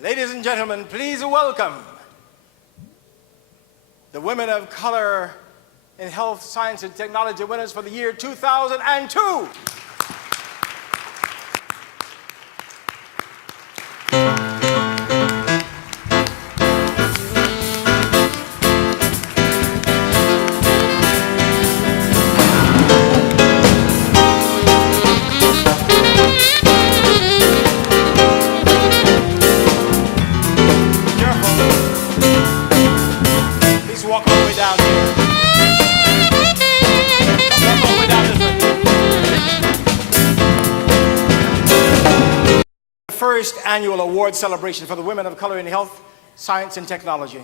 Ladies and gentlemen, please welcome the Women of Color in Health, Science, and Technology winners for the year 2002. Walk all the way down here. Walk all the way down this way. The first annual award celebration for the Women of Color in Health, Science, and Technology.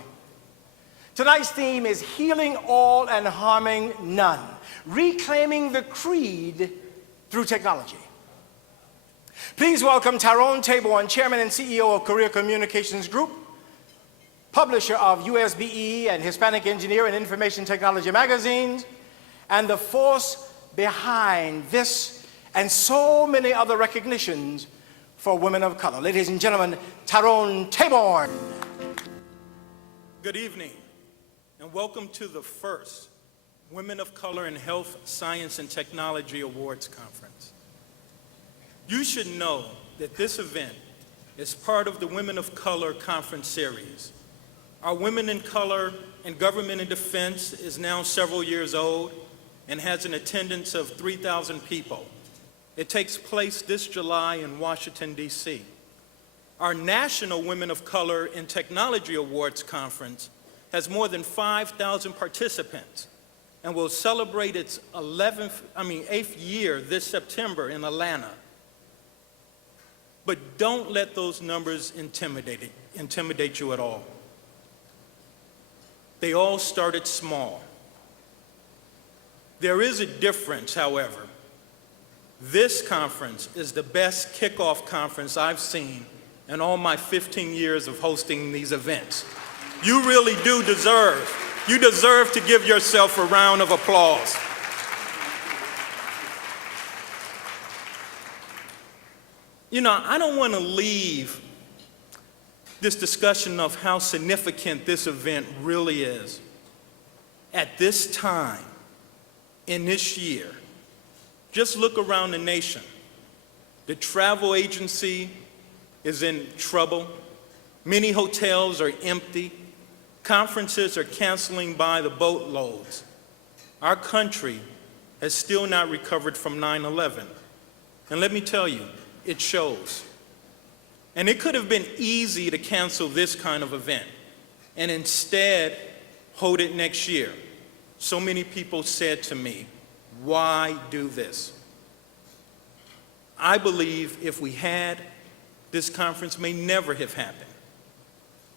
Tonight's theme is Healing All and Harming None, reclaiming the creed through technology. Please welcome Tyrone Taborn, Chairman and CEO of Career Communications Group, publisher of USBE and Hispanic Engineer and Information Technology magazines, and the force behind this and so many other recognitions for women of color. Ladies and gentlemen, Tyrone Taborn. Good evening, and welcome to the first Women of Color in Health, Science, and Technology Awards Conference. You should know that this event is part of the Women of Color Conference Series. Our Women in Color in Government and Defense is now several years old and has an attendance of 3,000 people. It takes place this July in Washington, D.C. Our National Women of Color in Technology Awards Conference has more than 5,000 participants and will celebrate its 8th year this September in Atlanta. But don't let those numbers intimidate you at all. They all started small. There is a difference, however. This conference is the best kickoff conference I've seen in all my 15 years of hosting these events. You really do deserve to give yourself a round of applause. You know, I don't want to leave this discussion of how significant this event really is at this time, in this year. Just look around the nation. The travel agency is in trouble. Many hotels are empty. Conferences are canceling by the boatloads. Our country has still not recovered from 9/11. And let me tell you, it shows. And it could have been easy to cancel this kind of event and instead hold it next year. So many people said to me, why do this? I believe if we had, this conference may never have happened.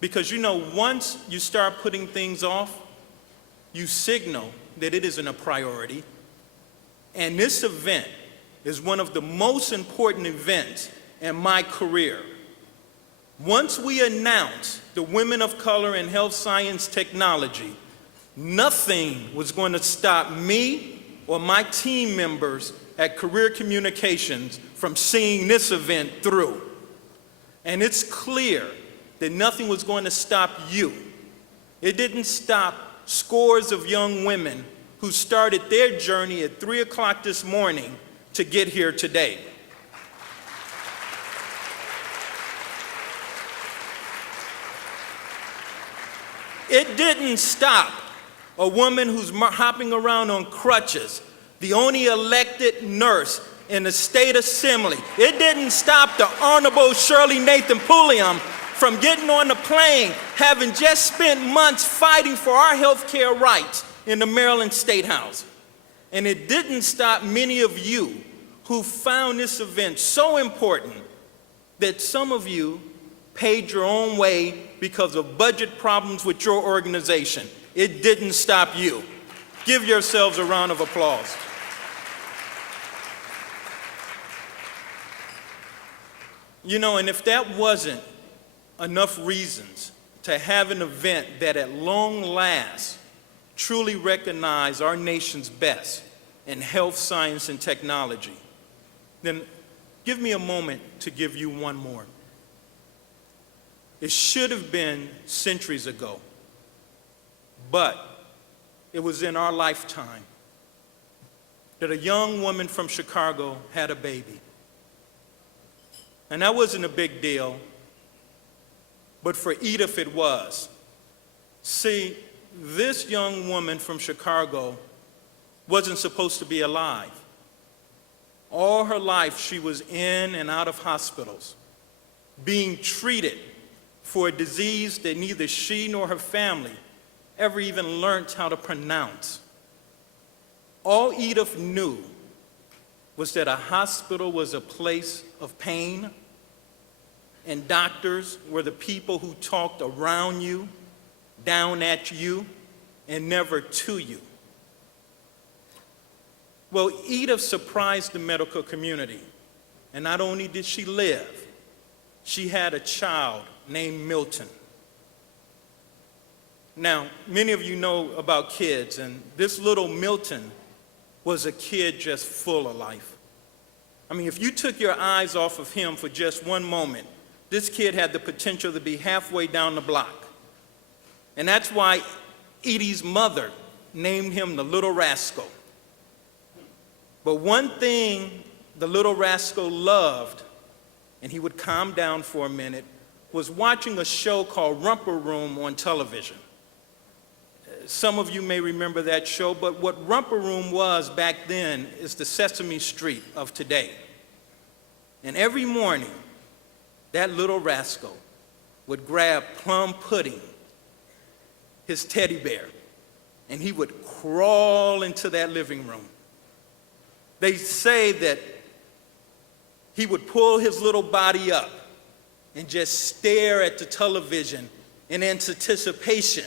Because you know, once you start putting things off, you signal that it isn't a priority. And this event is one of the most important events in my career. Once we announced the Women of Color in Health, Science, Technology, nothing was going to stop me or my team members at Career Communications from seeing this event through. And it's clear that nothing was going to stop you. It didn't stop scores of young women who started their journey at 3 o'clock this morning to get here today. It didn't stop a woman who's hopping around on crutches, the only elected nurse in the state assembly. It didn't stop the Honorable Shirley Nathan Pulliam from getting on the plane, having just spent months fighting for our health care rights in the Maryland State House. And it didn't stop many of you who found this event so important that some of you paid your own way because of budget problems with your organization. It didn't stop you. Give yourselves a round of applause. You know, and if that wasn't enough reasons to have an event that at long last truly recognized our nation's best in health, science, and technology, then give me a moment to give you one more. It should have been centuries ago, but it was in our lifetime that a young woman from Chicago had a baby. And that wasn't a big deal, but for Edith it was. See, this young woman from Chicago wasn't supposed to be alive. All her life she was in and out of hospitals, being treated for a disease that neither she nor her family ever even learned how to pronounce. All Edith knew was that a hospital was a place of pain, and doctors were the people who talked around you, down at you, and never to you. Well, Edith surprised the medical community, and not only did she live, she had a child named Milton. Now, many of you know about kids, and this little Milton was a kid just full of life. I mean, if you took your eyes off of him for just one moment, this kid had the potential to be halfway down the block. And that's why Edie's mother named him the Little Rascal. But one thing the Little Rascal loved, and he would calm down for a minute, was watching a show called Romper Room on television. Some of you may remember that show, but what Romper Room was back then is the Sesame Street of today. And every morning, that little rascal would grab Plum Pudding, his teddy bear, and he would crawl into that living room. They say that he would pull his little body up and just stare at the television in anticipation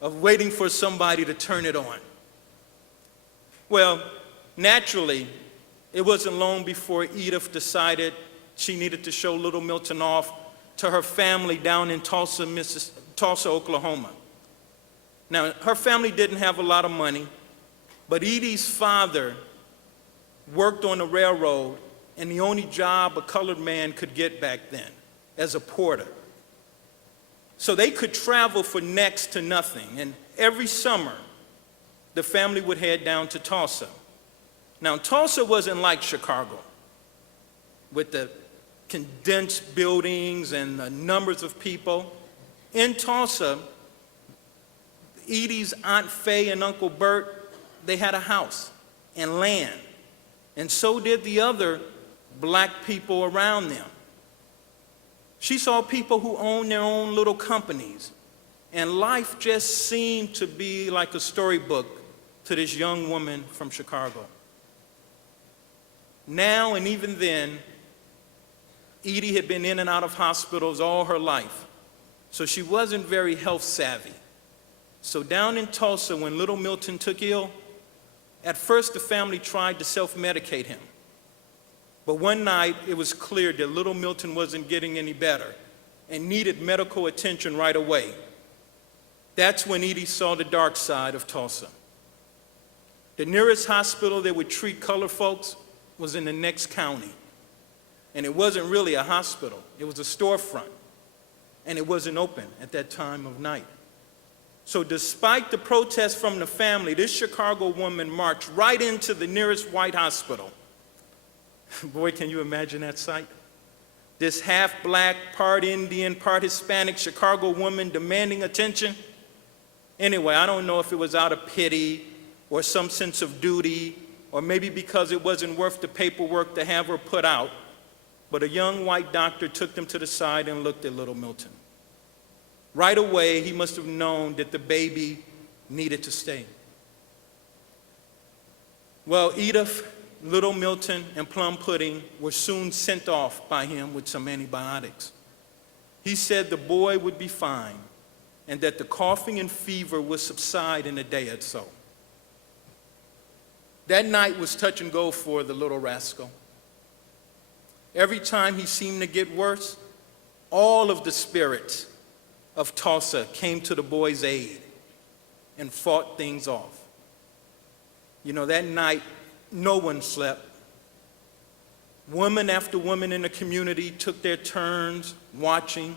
of waiting for somebody to turn it on. Well, naturally, it wasn't long before Edith decided she needed to show little Milton off to her family down in Tulsa, Oklahoma. Now, her family didn't have a lot of money, but Edie's father worked on the railroad, and the only job a colored man could get back then, as a porter. So they could travel for next to nothing, and every summer, the family would head down to Tulsa. Now, Tulsa wasn't like Chicago, with the condensed buildings and the numbers of people. In Tulsa, Edie's Aunt Faye and Uncle Bert, they had a house and land, and so did the other black people around them. She saw people who owned their own little companies, and life just seemed to be like a storybook to this young woman from Chicago. Now and even then, Edie had been in and out of hospitals all her life, so she wasn't very health savvy. So down in Tulsa, when little Milton took ill, at first the family tried to self-medicate him. But one night, it was clear that little Milton wasn't getting any better and needed medical attention right away. That's when Edie saw the dark side of Tulsa. The nearest hospital that would treat colored folks was in the next county. And it wasn't really a hospital. It was a storefront. And it wasn't open at that time of night. So despite the protests from the family, this Chicago woman marched right into the nearest white hospital. Boy, can you imagine that sight? This half-black, part Indian, part Hispanic Chicago woman demanding attention. Anyway, I don't know if it was out of pity or some sense of duty, or maybe because it wasn't worth the paperwork to have her put out, but a young white doctor took them to the side and looked at little Milton. Right away, he must have known that the baby needed to stay. Well, Edith Little Milton and Plum Pudding were soon sent off by him with some antibiotics. He said the boy would be fine and that the coughing and fever would subside in a day or so. That night was touch and go for the little rascal. Every time he seemed to get worse, all of the spirits of Tulsa came to the boy's aid and fought things off. You know, that night, no one slept. Woman after woman in the community took their turns watching,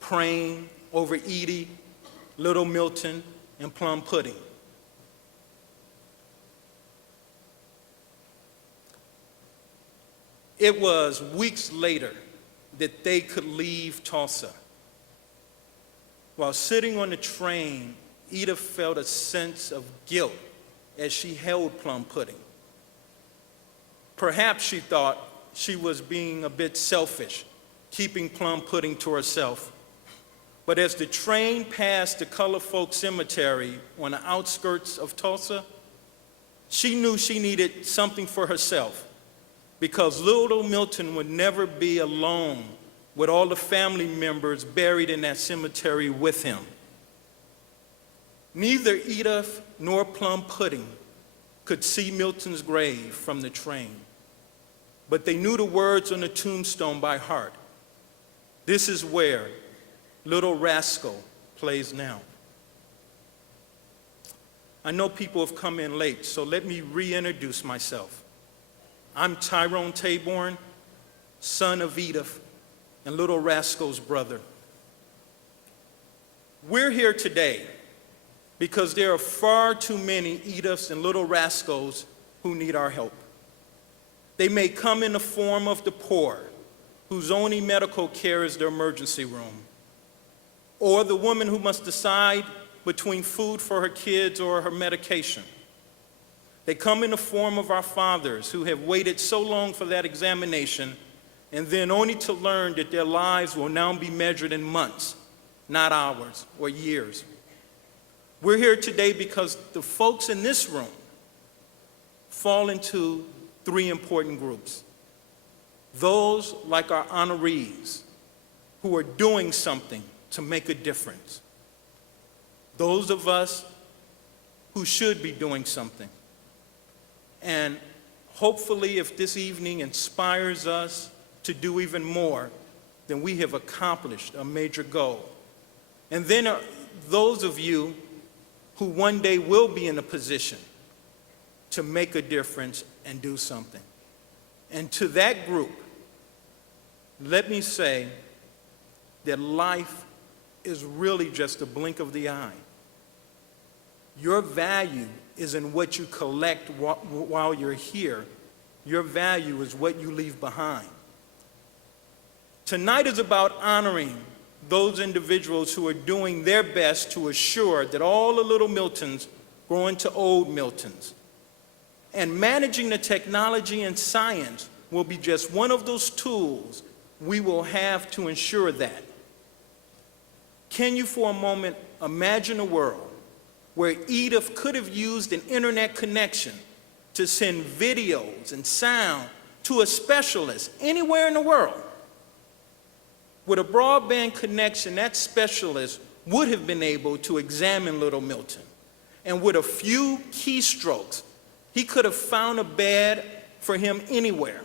praying over Edie, Little Milton, and Plum Pudding. It was weeks later that they could leave Tulsa. While sitting on the train, Edith felt a sense of guilt as she held Plum Pudding. Perhaps she thought she was being a bit selfish, keeping Plum Pudding to herself. But as the train passed the Colored Folk Cemetery on the outskirts of Tulsa, she knew she needed something for herself, because little Milton would never be alone with all the family members buried in that cemetery with him. Neither Edith nor Plum Pudding could see Milton's grave from the train, but they knew the words on the tombstone by heart. This is where Little Rascal plays now. I know people have come in late, so let me reintroduce myself. I'm Tyrone Taborn, son of Edith and Little Rascal's brother. We're here today because there are far too many Ediths and Little Rascals who need our help. They may come in the form of the poor, whose only medical care is their emergency room, or the woman who must decide between food for her kids or her medication. They come in the form of our fathers who have waited so long for that examination and then only to learn that their lives will now be measured in months, not hours or years. We're here today because the folks in this room fall into three important groups. Those like our honorees who are doing something to make a difference. Those of us who should be doing something. And hopefully, if this evening inspires us to do even more, then we have accomplished a major goal. And then those of you who one day will be in a position to make a difference and do something. And to that group, let me say that life is really just a blink of the eye. Your value is in what you collect while you're here. Your value is what you leave behind. Tonight is about honoring those individuals who are doing their best to assure that all the little Miltons grow into old Miltons. And managing the technology and science will be just one of those tools we will have to ensure that. Can you for a moment imagine a world where Edith could have used an internet connection to send videos and sound to a specialist anywhere in the world? With a broadband connection, that specialist would have been able to examine little Milton. And with a few keystrokes, he could have found a bed for him anywhere.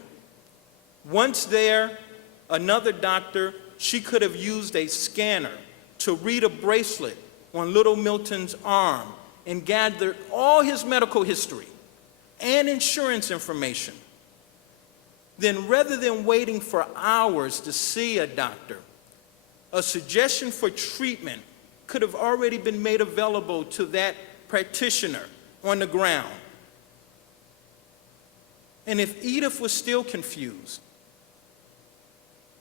Once there, another doctor, she could have used a scanner to read a bracelet on little Milton's arm and gathered all his medical history and insurance information. Then rather than waiting for hours to see a doctor, a suggestion for treatment could have already been made available to that practitioner on the ground. And if Edith was still confused,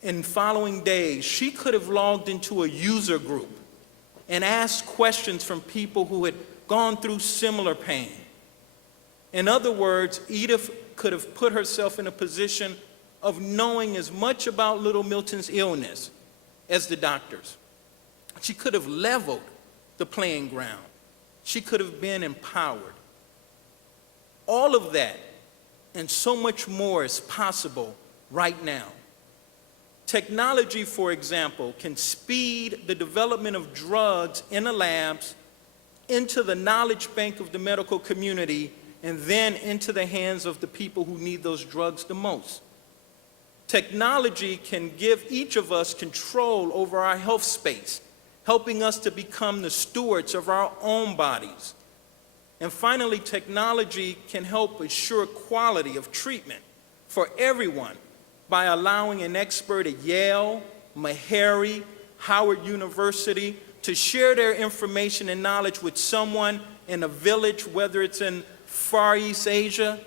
in following days, she could have logged into a user group and asked questions from people who had gone through similar pain. In other words, Edith could have put herself in a position of knowing as much about little Milton's illness as the doctors. She could have leveled the playing ground. She could have been empowered. All of that and so much more is possible right now. Technology, for example, can speed the development of drugs in the labs into the knowledge bank of the medical community and then into the hands of the people who need those drugs the most. Technology can give each of us control over our health space, helping us to become the stewards of our own bodies. And finally, technology can help assure quality of treatment for everyone by allowing an expert at Yale, Meharry, Howard University to share their information and knowledge with someone in a village, whether it's in Far East Asia,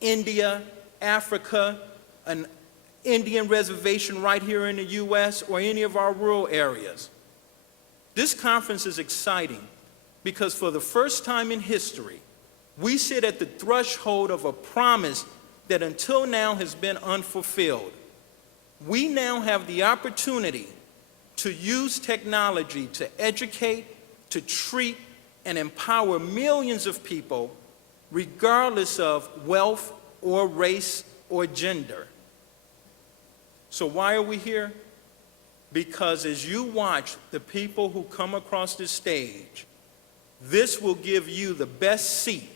India, Africa, an Indian reservation right here in the U.S., or any of our rural areas. This conference is exciting because for the first time in history, we sit at the threshold of a promise that until now has been unfulfilled. We now have the opportunity to use technology to educate, to treat, and empower millions of people regardless of wealth or race or gender. So why are we here? Because as you watch the people who come across this stage, this will give you the best seat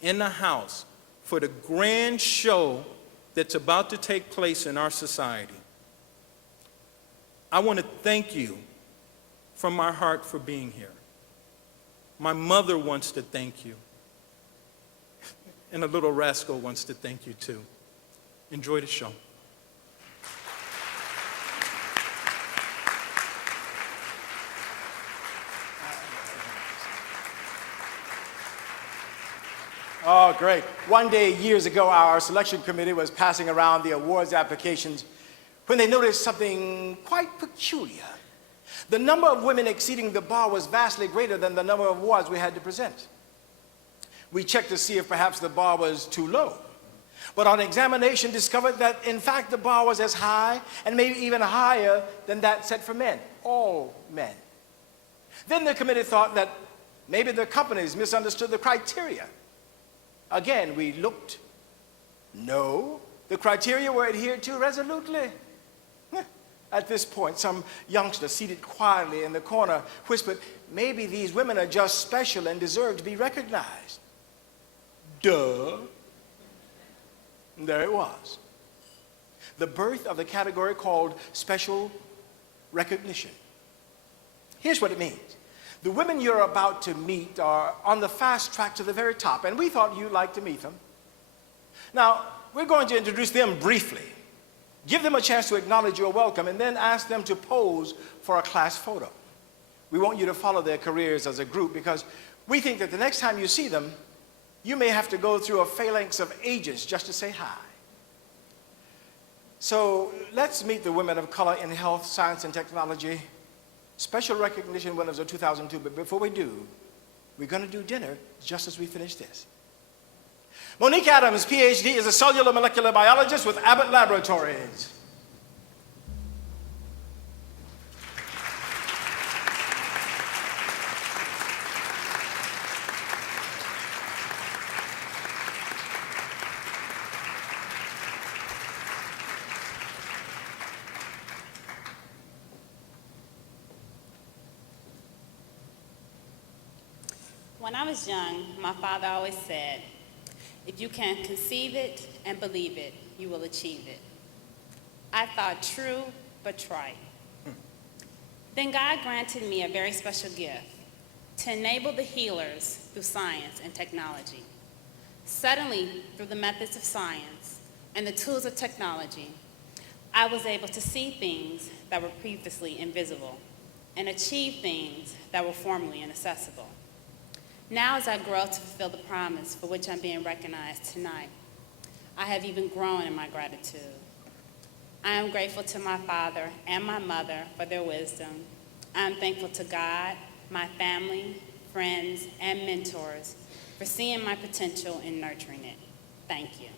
in the house for the grand show that's about to take place in our society. I want to thank you from my heart for being here. My mother wants to thank you. And a little rascal wants to thank you too. Enjoy the show. Oh, great. One day, years ago, our selection committee was passing around the awards applications when they noticed something quite peculiar. The number of women exceeding the bar was vastly greater than the number of awards we had to present. We checked to see if perhaps the bar was too low, but on examination discovered that, in fact, the bar was as high and maybe even higher than that set for men, all men. Then the committee thought that maybe the companies misunderstood the criteria. Again, we looked. No, the criteria were adhered to resolutely. At this point, some youngster seated quietly in the corner whispered, "Maybe these women are just special and deserve to be recognized." Duh. And there it was. The birth of the category called special recognition. Here's what it means. The women you're about to meet are on the fast track to the very top, and we thought you'd like to meet them. Now, we're going to introduce them briefly, give them a chance to acknowledge your welcome, and then ask them to pose for a class photo. We want you to follow their careers as a group because we think that the next time you see them, you may have to go through a phalanx of agents just to say hi. So let's meet the women of color in health, science, and technology. Special recognition winners of 2002, but before we do, we're going to do dinner just as we finish this. Monique Adams, PhD, is a cellular molecular biologist with Abbott Laboratories. When I was young, my father always said, if you can conceive it and believe it, you will achieve it. I thought true, but trite. Then God granted me a very special gift to enable the healers through science and technology. Suddenly, through the methods of science and the tools of technology, I was able to see things that were previously invisible and achieve things that were formerly inaccessible. Now, as I grow to fulfill the promise for which I'm being recognized tonight, I have even grown in my gratitude. I am grateful to my father and my mother for their wisdom. I am thankful to God, my family, friends, and mentors for seeing my potential and nurturing it. Thank you.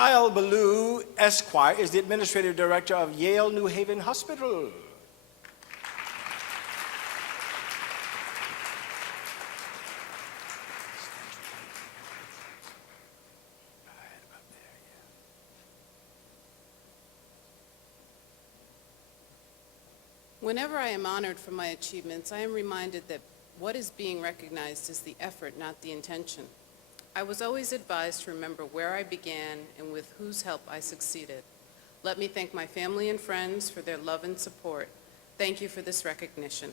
Kyle Ballou, Esquire, is the Administrative Director of Yale New Haven Hospital. Whenever I am honored for my achievements, I am reminded that what is being recognized is the effort, not the intention. I was always advised to remember where I began and with whose help I succeeded. Let me thank my family and friends for their love and support. Thank you for this recognition.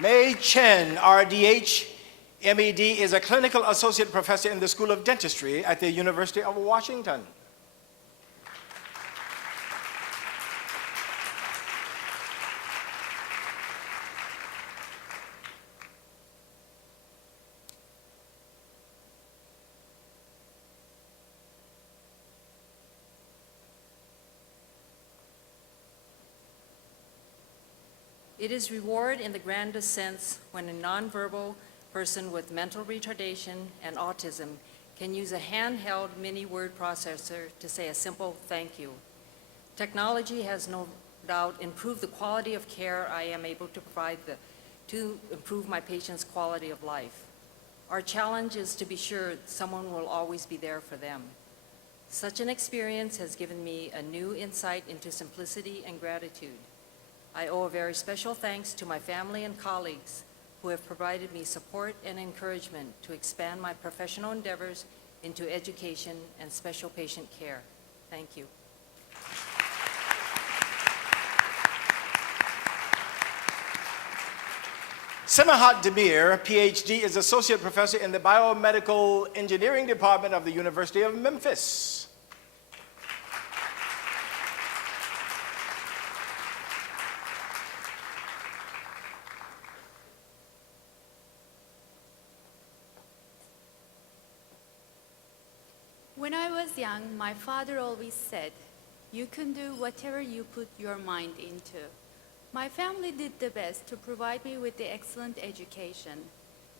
Mei Chen, RDH, MED, is a clinical associate professor in the School of Dentistry at the University of Washington. It is reward in the grandest sense when a nonverbal person with mental retardation and autism can use a handheld mini-word processor to say a simple thank you. Technology has no doubt improved the quality of care I am able to provide to improve my patients' quality of life. Our challenge is to be sure someone will always be there for them. Such an experience has given me a new insight into simplicity and gratitude. I owe a very special thanks to my family and colleagues who have provided me support and encouragement to expand my professional endeavors into education and special patient care. Thank you. Semahat Demir, PhD, is Associate Professor in the Biomedical Engineering Department of the University of Memphis. When I was young, my father always said, "You can do whatever you put your mind into." My family did the best to provide me with the excellent education.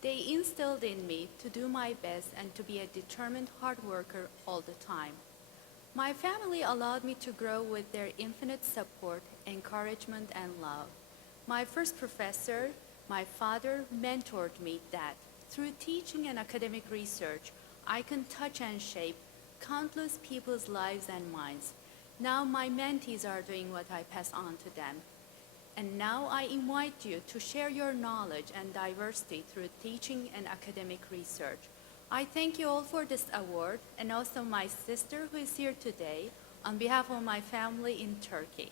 They instilled in me to do my best and to be a determined hard worker all the time. My family allowed me to grow with their infinite support, encouragement, and love. My first professor, my father, mentored me that through teaching and academic research, I can touch and shape countless people's lives and minds. Now my mentees are doing what I pass on to them. And now I invite you to share your knowledge and diversity through teaching and academic research. I thank you all for this award, and also my sister who is here today on behalf of my family in Turkey.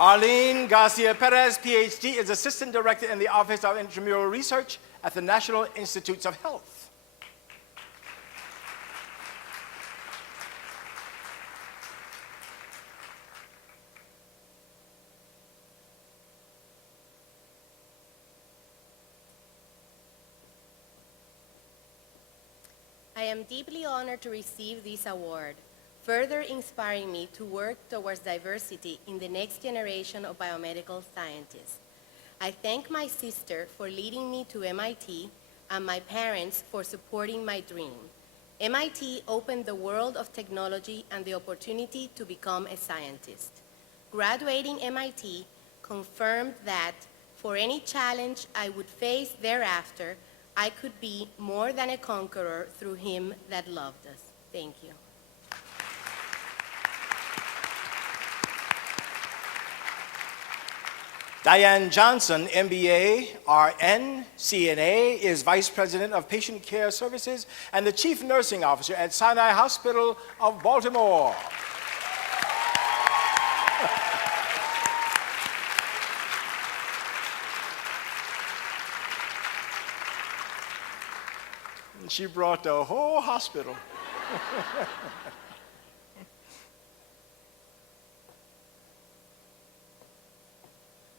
Arlene Garcia Perez, PhD, is Assistant Director in the Office of Intramural Research at the National Institutes of Health. I am deeply honored to receive this award, further inspiring me to work towards diversity in the next generation of biomedical scientists. I thank my sister for leading me to MIT and my parents for supporting my dream. MIT opened the world of technology and the opportunity to become a scientist. Graduating MIT confirmed that for any challenge I would face thereafter, I could be more than a conqueror through him that loved us. Thank you. Diane Johnson, MBA, RN, CNA, is Vice President of Patient Care Services and the Chief Nursing Officer at Sinai Hospital of Baltimore. She brought the whole hospital.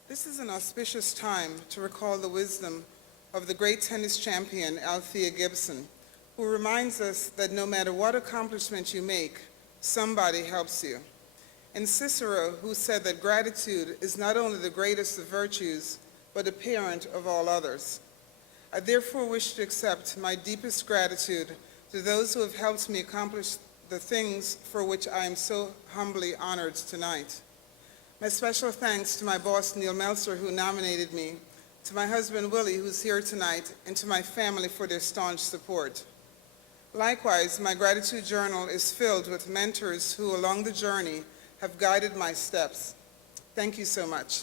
This is an auspicious time to recall the wisdom of the great tennis champion Althea Gibson, who reminds us that no matter what accomplishment you make, somebody helps you. and Cicero, who said that gratitude is not only the greatest of virtues, but a parent of all others. I therefore wish to accept my deepest gratitude to those who have helped me accomplish the things for which I am so humbly honored tonight. My special thanks to my boss, Neil Meltzer, who nominated me, to my husband, Willie, who's here tonight, and to my family for their staunch support. Likewise, my gratitude journal is filled with mentors who, along the journey, have guided my steps. Thank you so much.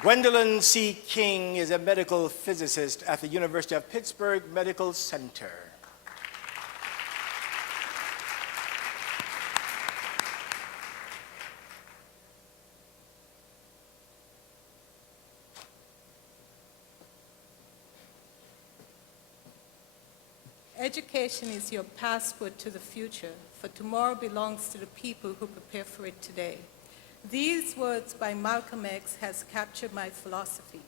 Gwendolyn C. King is a medical physicist at the University of Pittsburgh Medical Center. Education is your passport to the future, for tomorrow belongs to the people who prepare for it today. These words by Malcolm X has captured my philosophy.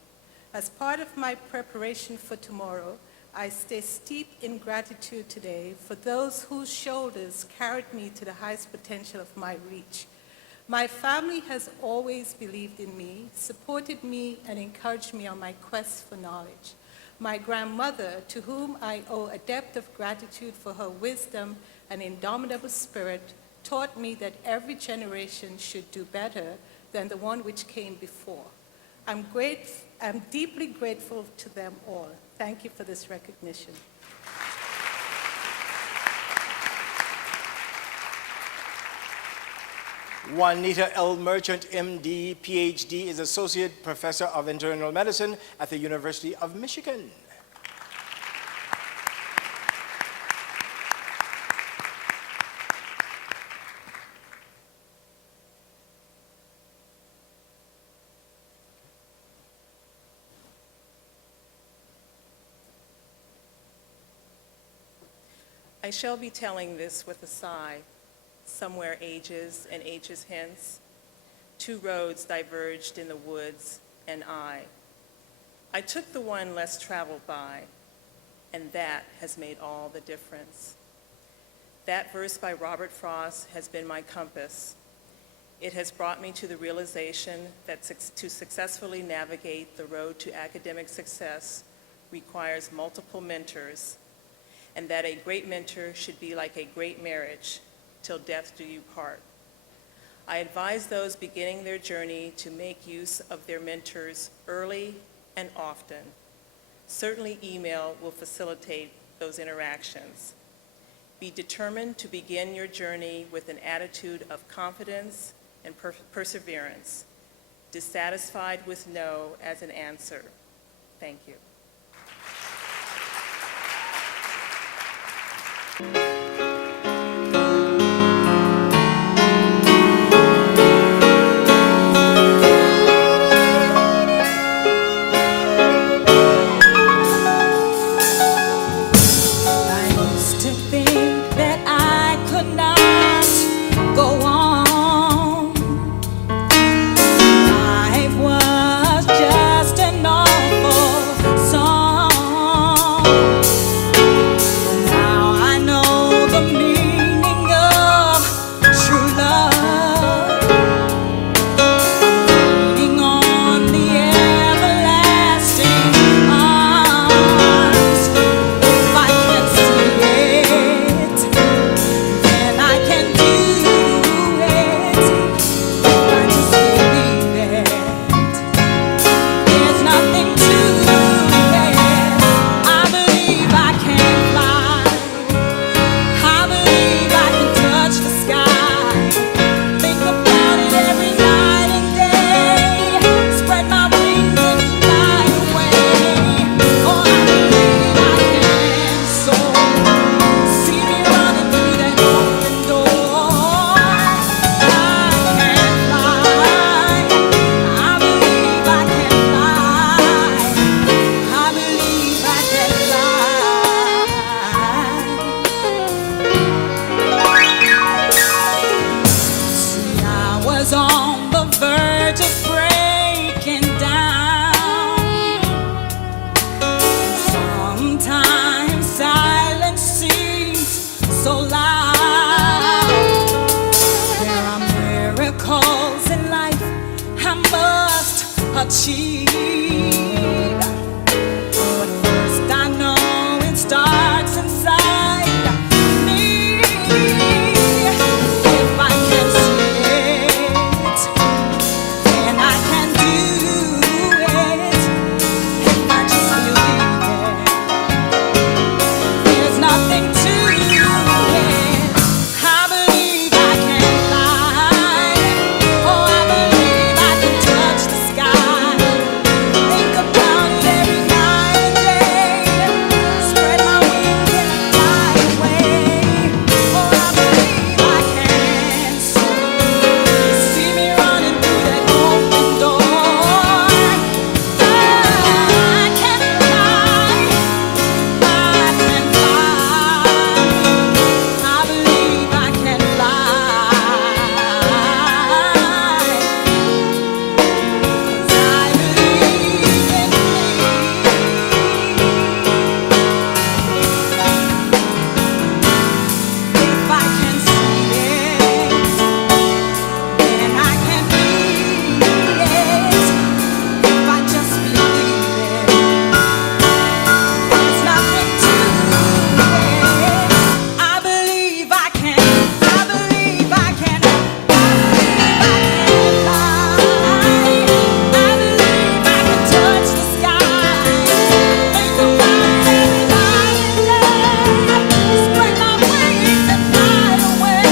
As part of my preparation for tomorrow, I stay steeped in gratitude today for those whose shoulders carried me to the highest potential of my reach. My family has always believed in me, supported me, and encouraged me on my quest for knowledge. My grandmother, to whom I owe a debt of gratitude for her wisdom and indomitable spirit, taught me that every generation should do better than the one which came before. I'm deeply grateful to them all. Thank you for this recognition. Juanita L. Merchant, MD, PhD, is Associate Professor of Internal Medicine at the University of Michigan. I shall be telling this with a sigh, somewhere ages and ages hence. Two roads diverged in the woods, and I took the one less traveled by, and that has made all the difference. That verse by Robert Frost has been my compass. It has brought me to the realization that to successfully navigate the road to academic success requires multiple mentors, and that a great mentor should be like a great marriage, till death do you part. I advise those beginning their journey to make use of their mentors early and often. Certainly email will facilitate those interactions. Be determined to begin your journey with an attitude of confidence and perseverance, dissatisfied with no as an answer. Thank you. so loud. There are miracles in life I must achieve. But first I know it starts inside me. If I can see it, then I can do it. If I just believe it, there's nothing to it. I believe I can fly. Oh, I believe I can touch the sky. Think about it every night and day. Spread my wings and fly away. Oh, I believe I can soar. See me running through that open door. I can fly. I can fly. I believe I can fly. 'Cause I believe in me. If I can see it, then I can be it. If I just believe it, there's nothing to it. I believe I can. I believe I can. I believe I can fly. I believe I can touch the sky. Think about it every night and day. Spread my wings and fly away.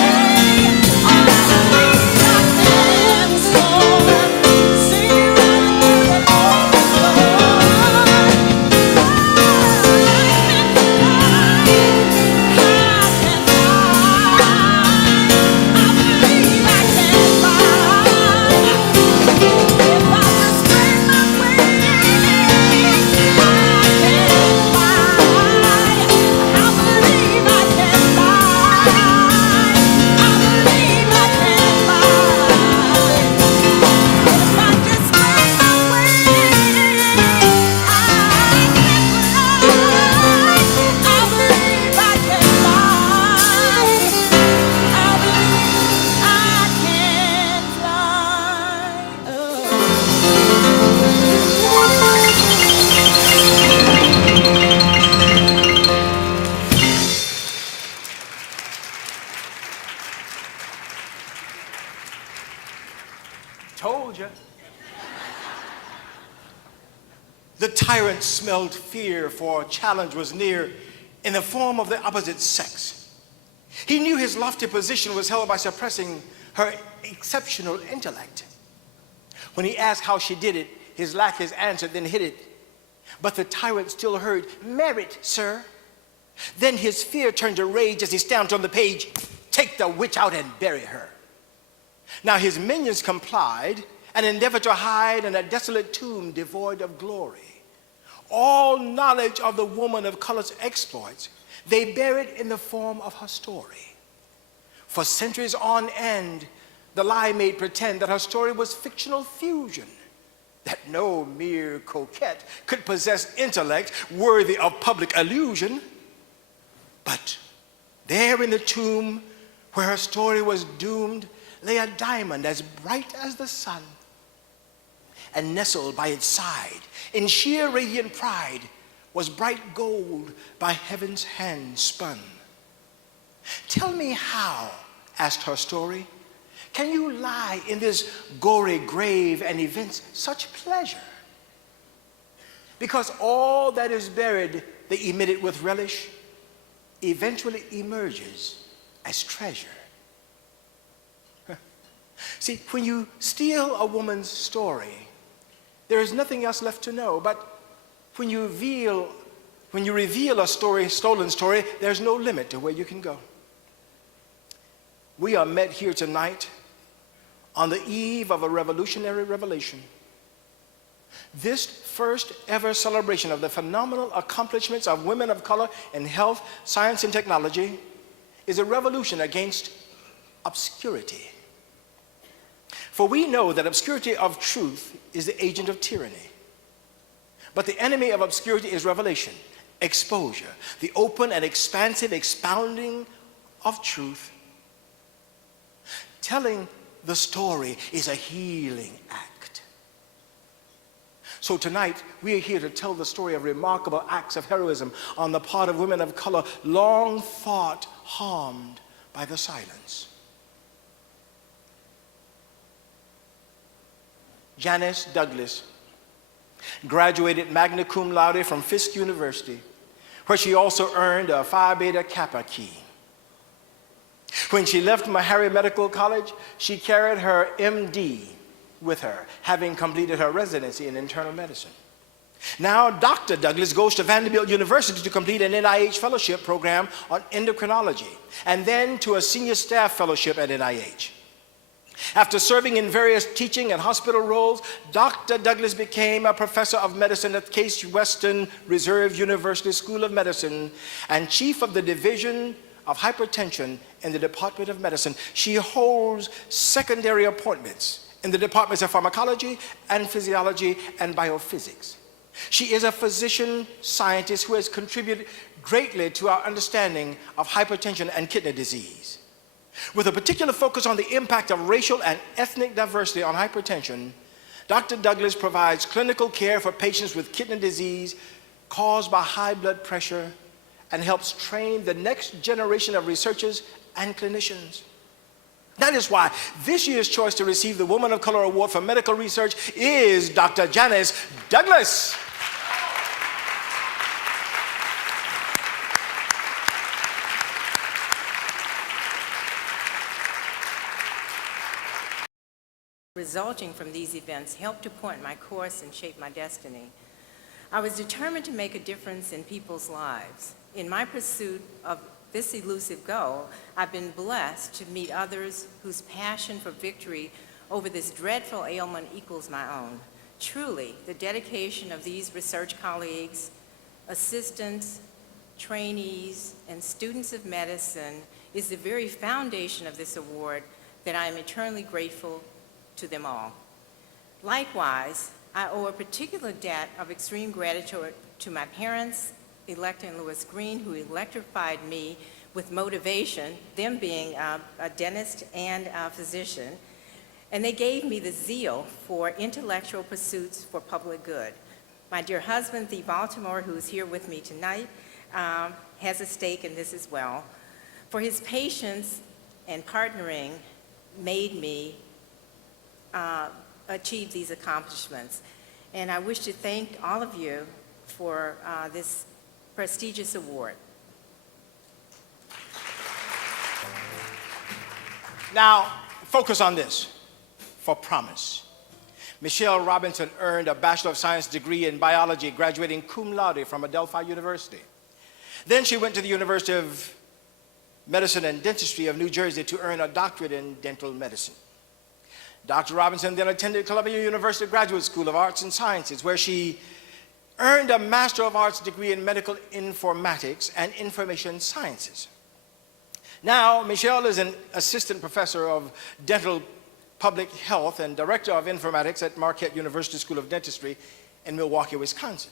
Oh, I believe I can soar. See me running through that open door. Told you. The tyrant smelled fear, for a challenge was near in the form of the opposite sex. He knew his lofty position was held by suppressing her exceptional intellect. When he asked how she did it, his lackeys answered, then hid it. But the tyrant still heard, "Merit, sir." Then his fear turned to rage as he stamped on the page, "Take the witch out and bury her." Now his minions complied and endeavored to hide in a desolate tomb devoid of glory. All knowledge of the woman of color's exploits they buried in the form of her story. For centuries on end, the lie made pretend that her story was fictional fusion, that no mere coquette could possess intellect worthy of public illusion. But there in the tomb where her story was doomed lay a diamond as bright as the sun. And nestled by its side, in sheer radiant pride, was bright gold by heaven's hand spun. "Tell me how," asked her story, "can you lie in this gory grave and evince such pleasure?" Because all that is buried, they emit it with relish, eventually emerges as treasure. See, when you steal a woman's story, there is nothing else left to know. But when you reveal a stolen story, there's no limit to where you can go. We are met here tonight on the eve of a revolutionary revelation. This first ever celebration of the phenomenal accomplishments of women of color in health, science, and technology is a revolution against obscurity. For we know that obscurity of truth is the agent of tyranny. But the enemy of obscurity is revelation, exposure, the open and expansive expounding of truth. Telling the story is a healing act. So tonight, we are here to tell the story of remarkable acts of heroism on the part of women of color long thought harmed by the silence. Janice Douglas graduated magna cum laude from Fisk University, where she also earned a Phi Beta Kappa key. When she left Meharry Medical College, she carried her MD with her, having completed her residency in internal medicine. Now, Dr. Douglas goes to Vanderbilt University to complete an NIH fellowship program on endocrinology, and then to a senior staff fellowship at NIH. After serving in various teaching and hospital roles, Dr. Douglas became a professor of medicine at Case Western Reserve University School of Medicine and chief of the Division of Hypertension in the Department of Medicine. She holds secondary appointments in the departments of pharmacology and physiology and biophysics. She is a physician scientist who has contributed greatly to our understanding of hypertension and kidney disease. With a particular focus on the impact of racial and ethnic diversity on hypertension, Dr. Douglas provides clinical care for patients with kidney disease caused by high blood pressure and helps train the next generation of researchers and clinicians. That is why this year's choice to receive the Woman of Color Award for Medical Research is Dr. Janice Douglas. Resulting from these events helped to point my course and shape my destiny. I was determined to make a difference in people's lives. In my pursuit of this elusive goal, I've been blessed to meet others whose passion for victory over this dreadful ailment equals my own. Truly, the dedication of these research colleagues, assistants, trainees, and students of medicine is the very foundation of this award that I am eternally grateful to them all. Likewise, I owe a particular debt of extreme gratitude to my parents, elect and Lewis Green, who electrified me with motivation, them being a dentist and a physician, and they gave me the zeal for intellectual pursuits for public good. My dear husband, Thee Baltimore, who is here with me tonight, has a stake in this as well. For his patience and partnering made me achieve these accomplishments. And I wish to thank all of you for this prestigious award. Now, focus on this for promise. Michelle Robinson earned a Bachelor of Science degree in biology, graduating cum laude from Adelphi University. Then she went to the University of Medicine and Dentistry of New Jersey to earn a doctorate in dental medicine. Dr. Robinson then attended Columbia University Graduate School of Arts and Sciences, where she earned a Master of Arts degree in Medical Informatics and Information Sciences. Now, Michelle is an assistant professor of dental public health and director of informatics at Marquette University School of Dentistry in Milwaukee, Wisconsin.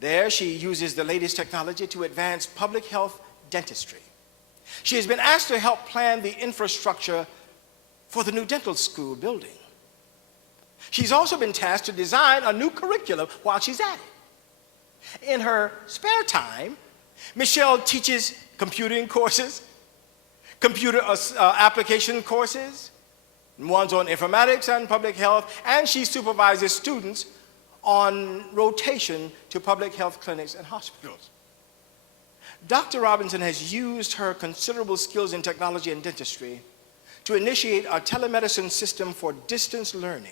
There, she uses the latest technology to advance public health dentistry. She has been asked to help plan the infrastructure for the new dental school building. She's also been tasked to design a new curriculum while she's at it. In her spare time, Michelle teaches computing courses, computer application courses, ones on informatics and public health, and she supervises students on rotation to public health clinics and hospitals. Dr. Robinson has used her considerable skills in technology and dentistry to initiate a telemedicine system for distance learning.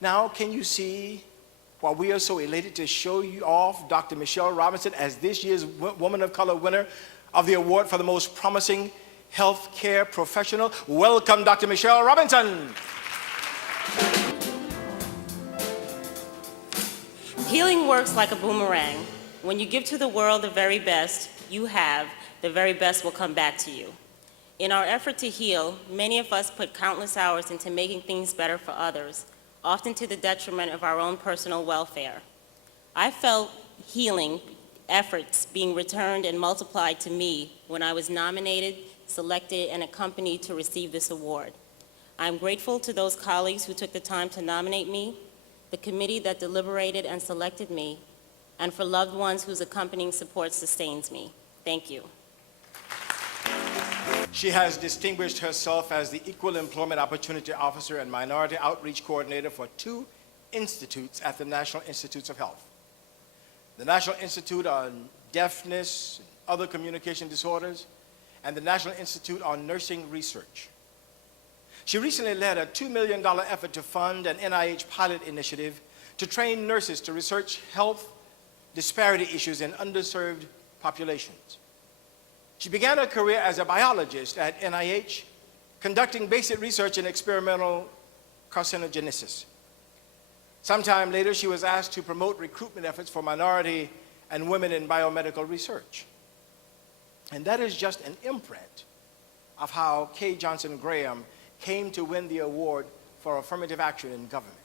Now, can you see why we are so elated to show you off Dr. Michelle Robinson as this year's Woman of Color winner of the award for the most promising healthcare professional? Welcome, Dr. Michelle Robinson. Healing works like a boomerang. When you give to the world the very best you have, the very best will come back to you. In our effort to heal, many of us put countless hours into making things better for others, often to the detriment of our own personal welfare. I felt healing efforts being returned and multiplied to me when I was nominated, selected, and accompanied to receive this award. I'm grateful to those colleagues who took the time to nominate me, the committee that deliberated and selected me, and for loved ones whose accompanying support sustains me. Thank you. She has distinguished herself as the Equal Employment Opportunity Officer and Minority Outreach Coordinator for 2 institutes at the National Institutes of Health: the National Institute on Deafness and Other Communication Disorders, and the National Institute on Nursing Research. She recently led a $2 million effort to fund an NIH pilot initiative to train nurses to research health disparity issues in underserved populations. She began her career as a biologist at NIH, conducting basic research in experimental carcinogenesis. Sometime later, she was asked to promote recruitment efforts for minority and women in biomedical research. And that is just an imprint of how Kay Johnson Graham came to win the award for affirmative action in government.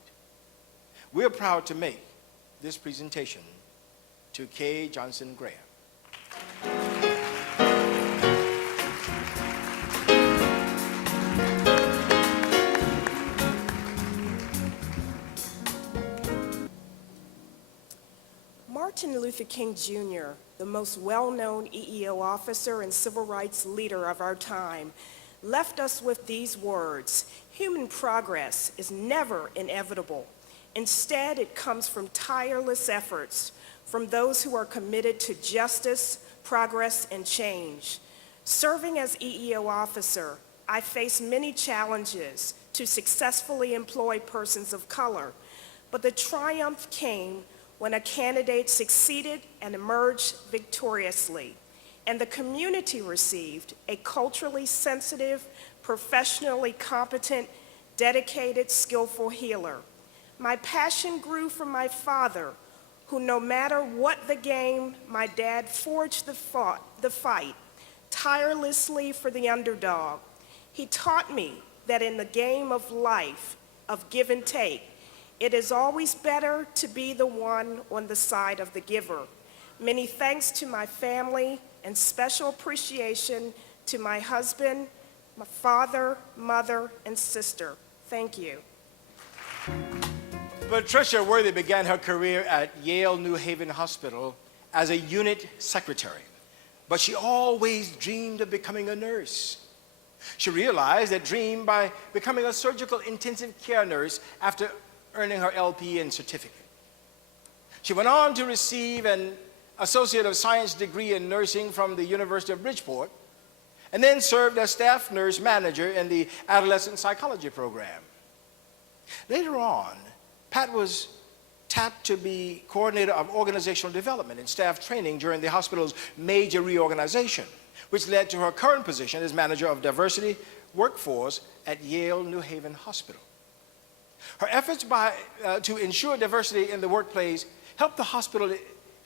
We're proud to make this presentation to Kay Johnson Graham. Martin Luther King Jr., the most well-known EEO officer and civil rights leader of our time, left us with these words: "Human progress is never inevitable. Instead, it comes from tireless efforts from those who are committed to justice, progress, and change." Serving as EEO officer, I face many challenges to successfully employ persons of color, but the triumph came when a candidate succeeded and emerged victoriously, and the community received a culturally sensitive, professionally competent, dedicated, skillful healer. My passion grew from my father, who, no matter what the game, my dad forged the fight, tirelessly for the underdog. He taught me that in the game of life, of give and take, it is always better to be the one on the side of the giver. Many thanks to my family and special appreciation to my husband, my father, mother, and sister. Thank you. Patricia Worthy began her career at Yale New Haven Hospital as a unit secretary, but she always dreamed of becoming a nurse. She realized that dream by becoming a surgical intensive care nurse after earning her LPN certificate. She went on to receive an Associate of Science degree in nursing from the University of Bridgeport, and then served as staff nurse manager in the adolescent psychology program. Later on, Pat was tapped to be coordinator of organizational development and staff training during the hospital's major reorganization, which led to her current position as manager of diversity workforce at Yale New Haven Hospital. Her efforts to ensure diversity in the workplace helped the hospital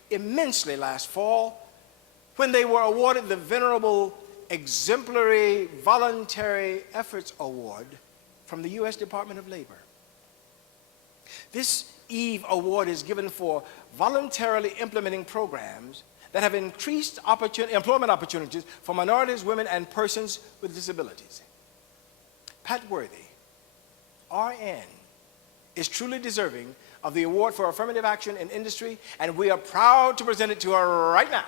immensely last fall when they were awarded the venerable Exemplary Voluntary Efforts Award from the U.S. Department of Labor. This EVE Award is given for voluntarily implementing programs that have increased employment opportunities for minorities, women, and persons with disabilities. Pat Worthy, RN, is truly deserving of the award for affirmative action in industry, and we are proud to present it to her right now.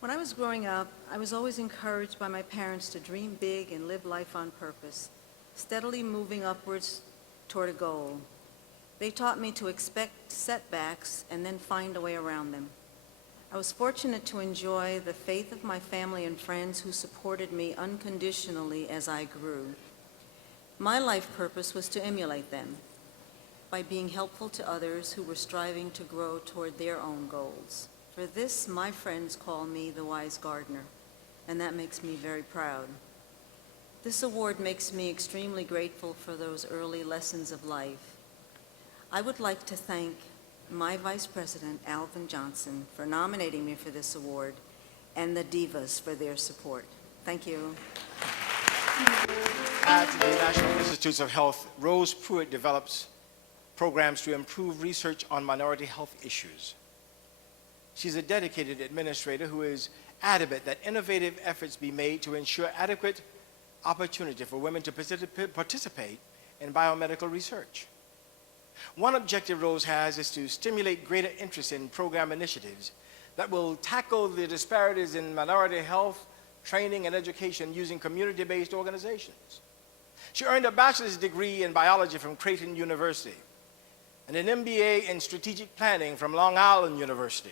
When I was growing up, I was always encouraged by my parents to dream big and live life on purpose, steadily moving upwards toward a goal. They taught me to expect setbacks and then find a way around them. I was fortunate to enjoy the faith of my family and friends who supported me unconditionally as I grew. My life purpose was to emulate them by being helpful to others who were striving to grow toward their own goals. For this, my friends call me the wise gardener, and that makes me very proud. This award makes me extremely grateful for those early lessons of life. I would like to thank my Vice President, Alvin Johnson, for nominating me for this award, and the Divas for their support. Thank you. At the National Institutes of Health, Rose Pruitt develops programs to improve research on minority health issues. She's a dedicated administrator who is adamant that innovative efforts be made to ensure adequate opportunity for women to participate in biomedical research. One objective Rose has is to stimulate greater interest in program initiatives that will tackle the disparities in minority health, training, and education using community-based organizations. She earned a bachelor's degree in biology from Creighton University and an MBA in strategic planning from Long Island University.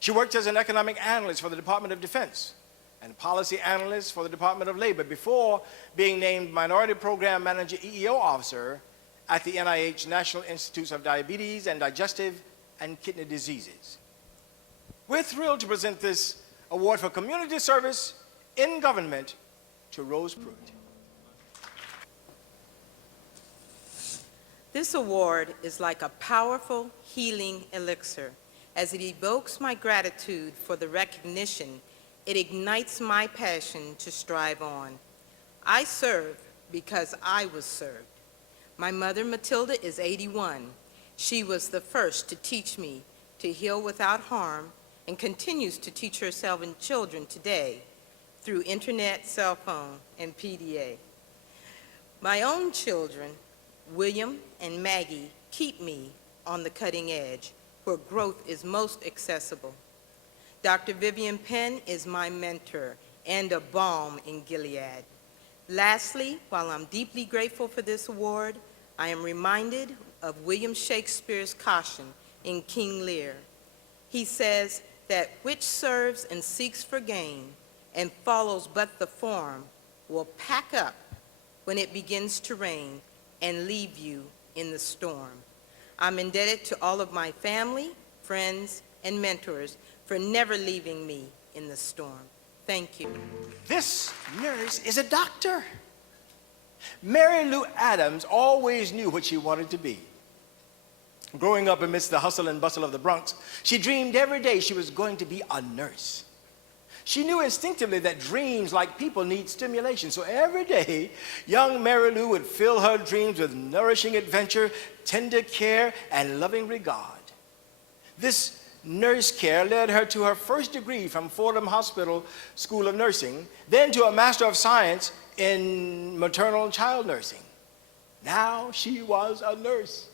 She worked as an economic analyst for the Department of Defense and policy analyst for the Department of Labor before being named Minority Program Manager EEO Officer at the NIH National Institutes of Diabetes and Digestive and Kidney Diseases. We're thrilled to present this award for community service in government to Rose Pruitt. This award is like a powerful healing elixir. As it evokes my gratitude for the recognition, it ignites my passion to strive on. I serve because I was served. My mother, Matilda, is 81. She was the first to teach me to heal without harm and continues to teach herself and children today through internet, cell phone, and PDA. My own children, William and Maggie, keep me on the cutting edge where growth is most accessible. Dr. Vivian Penn is my mentor and a balm in Gilead. Lastly, while I'm deeply grateful for this award, I am reminded of William Shakespeare's caution in King Lear. He says that which serves and seeks for gain and follows but the form will pack up when it begins to rain and leave you in the storm. I'm indebted to all of my family, friends, and mentors for never leaving me in the storm. Thank you. This nurse is a doctor. Mary Lou Adams always knew what she wanted to be. Growing up amidst the hustle and bustle of the Bronx, she dreamed every day she was going to be a nurse. She knew instinctively that dreams, like people, need stimulation. So every day, young Mary Lou would fill her dreams with nourishing adventure, tender care, and loving regard. This nurse care led her to her first degree from Fordham Hospital School of Nursing, then to a Master of Science in maternal and child nursing. Now she was a nurse.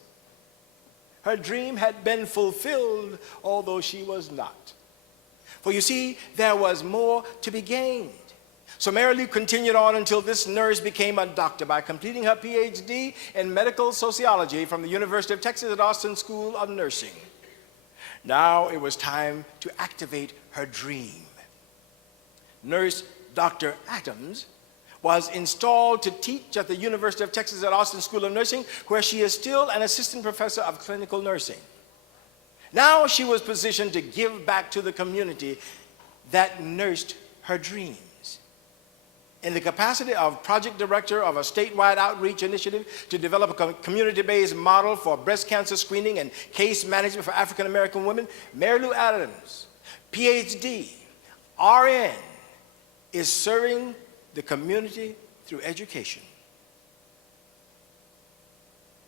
Her dream had been fulfilled, although she was not. For you see, there was more to be gained. So Mary Lou continued on until this nurse became a doctor by completing her PhD in medical sociology from the University of Texas at Austin School of Nursing. Now it was time to activate her dream. Nurse Dr. Adams was installed to teach at the University of Texas at Austin School of Nursing, where she is still an assistant professor of clinical nursing. Now she was positioned to give back to the community that nursed her dreams. In the capacity of project director of a statewide outreach initiative to develop a community-based model for breast cancer screening and case management for African American women, Mary Lou Adams, PhD, RN, is serving the community through education.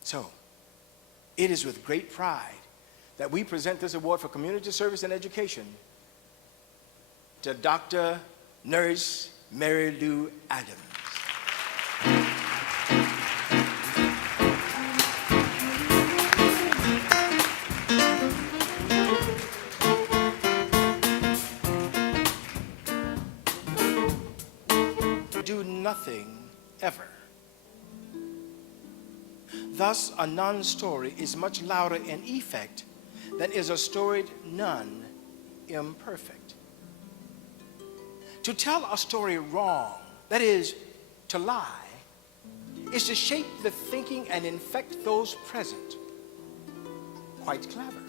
So, it is with great pride that we present this award for community service and education to Dr. Nurse Mary Lou Adams. Do nothing ever. Thus, a non-story is much louder in effect than is a storied none imperfect. To tell a story wrong, that is, to lie, is to shape the thinking and infect those present. Quite clever.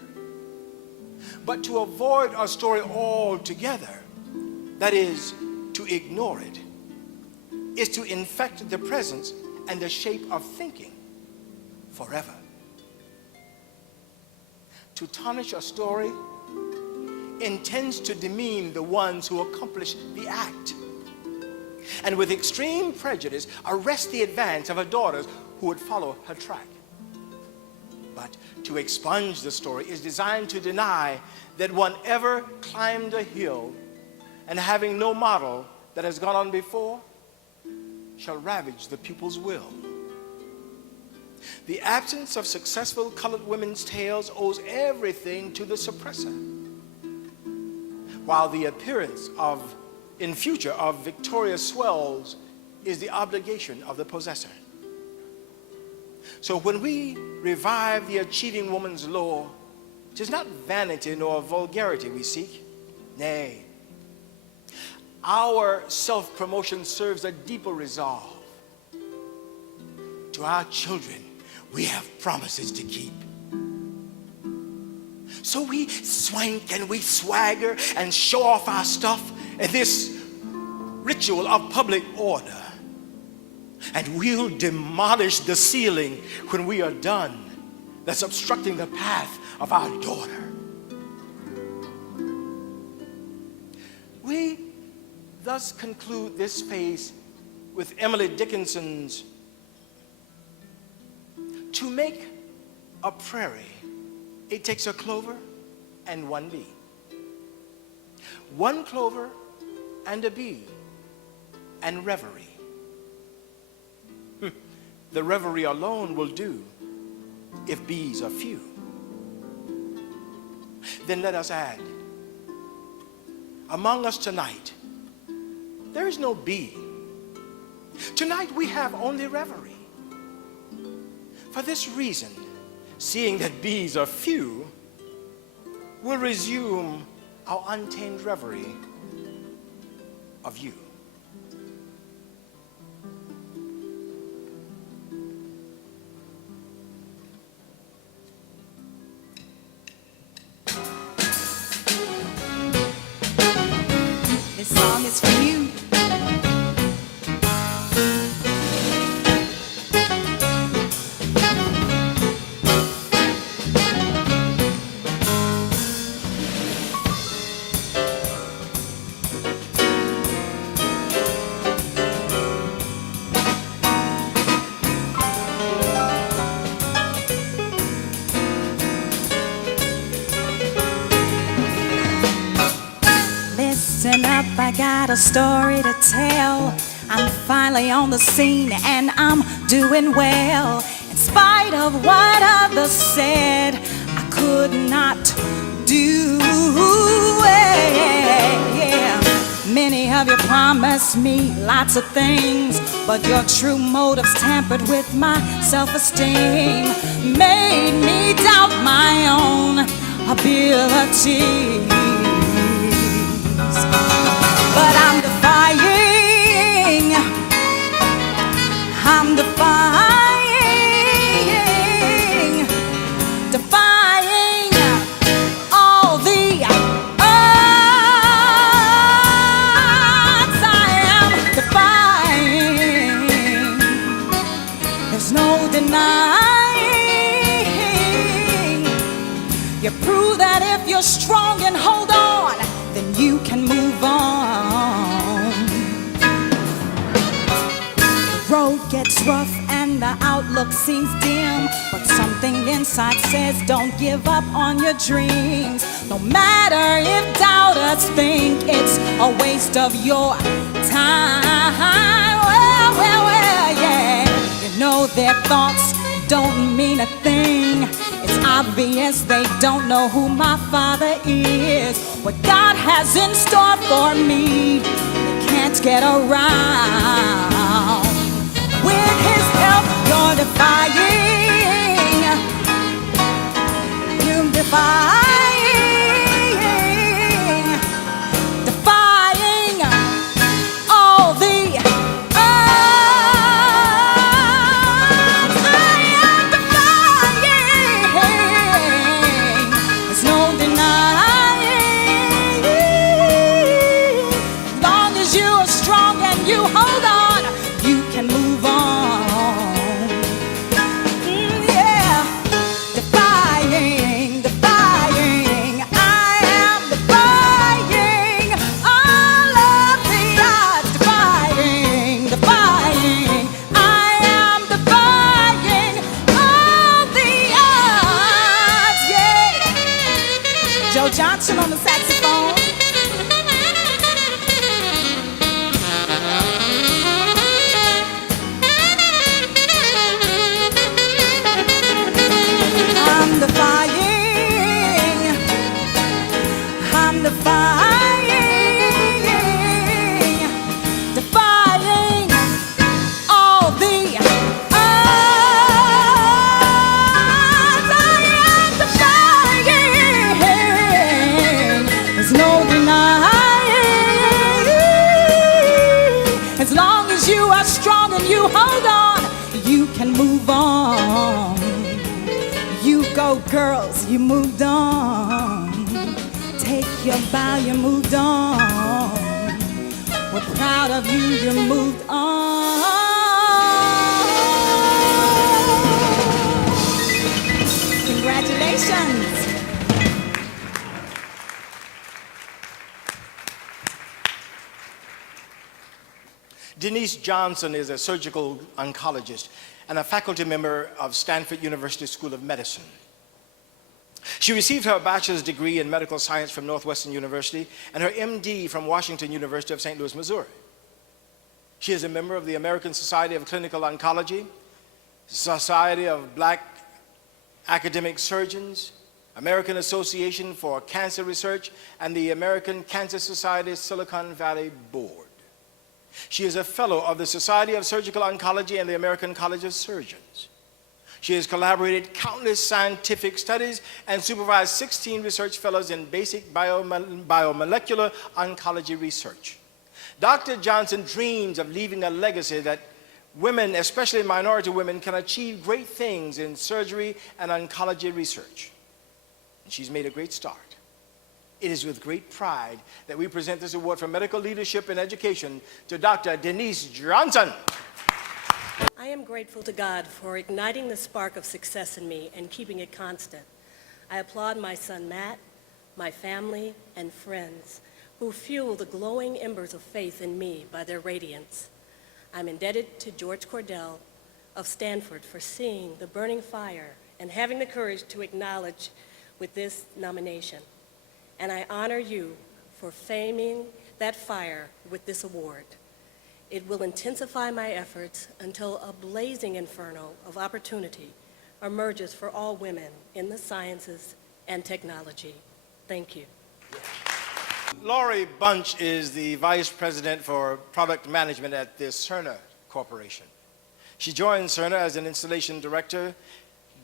But to avoid a story altogether, that is, to ignore it, is to infect the presence and the shape of thinking forever. To tarnish a story intends to demean the ones who accomplish the act, and with extreme prejudice arrest the advance of her daughters who would follow her track. but to expunge the story, is designed to deny that one ever climbed a hill and having no model that has gone on before shall ravage the pupil's will. The absence of successful colored women's tales owes everything to the suppressor, while the appearance in future of victorious swells is the obligation of the possessor. So when we revive the achieving woman's lore, it is not vanity nor vulgarity we seek. Nay, our self-promotion serves a deeper resolve. To our children, we have promises to keep. So we swank and we swagger and show off our stuff in this ritual of public order. And we'll demolish the ceiling when we are done that's obstructing the path of our daughter. We thus conclude this phase with Emily Dickinson's "To make a prairie, it takes a clover and one bee. One clover and a bee and reverie. The reverie alone will do if bees are few. Then let us add, among us tonight, there is no bee. Tonight we have only reverie. For this reason, seeing that bees are few, we'll resume our untamed reverie of you. This song is for you. Listen up, I got a story to tell. I'm finally on the scene and I'm doing well. In spite of what others said, I could not do it. Many of you promised me lots of things, but your true motives tampered with my self-esteem, made me doubt my own abilities. But I'm defying all the odds. I am defying. There's no denying. You prove that if you're strong and hold on, then you can move on. The road gets rough and the outlook seems dim, but something inside says don't give up on your dreams. No matter if doubters think it's a waste of your time. Well, yeah. You know their thoughts don't mean a thing. It's obvious they don't know who my father is. What God has in store for me, they can't get around. With His help, you're defying. You're defying all the odds. I am defying. There's no denying. As long as you are strong and you hold on, you can move on. defying all the odds. I am defying. There's no denying. As long as you are strong and you hold on, you can move on. You go, girls, you moved on. Take your bow, you moved on. We're proud of you, you moved on. Congratulations. Denise Johnson is a surgical oncologist and a faculty member of Stanford University School of Medicine. She received her bachelor's degree in medical science from Northwestern University and her MD from Washington University of St. Louis, Missouri. She is a member of the American Society of Clinical Oncology, Society of Black Academic Surgeons, American Association for Cancer Research, and the American Cancer Society Silicon Valley Board. She is a fellow of the Society of Surgical Oncology and the American College of Surgeons. She has collaborated countless scientific studies and supervised 16 research fellows in basic biomolecular oncology research. Dr. Johnson dreams of leaving a legacy that women, especially minority women, can achieve great things in surgery and oncology research. And she's made a great start. It is with great pride that we present this award for medical leadership and education to Dr. Denise Johnson. I am grateful to God for igniting the spark of success in me and keeping it constant. I applaud my son Matt, my family, and friends who fuel the glowing embers of faith in me by their radiance. I'm indebted to George Cordell of Stanford for seeing the burning fire and having the courage to acknowledge with this nomination. And I honor you for faming that fire with this award. It will intensify my efforts until a blazing inferno of opportunity emerges for all women in the sciences and technology. Thank you. Lori Bunch is the Vice President for Product Management at the Cerner Corporation. She joined Cerner as an installation director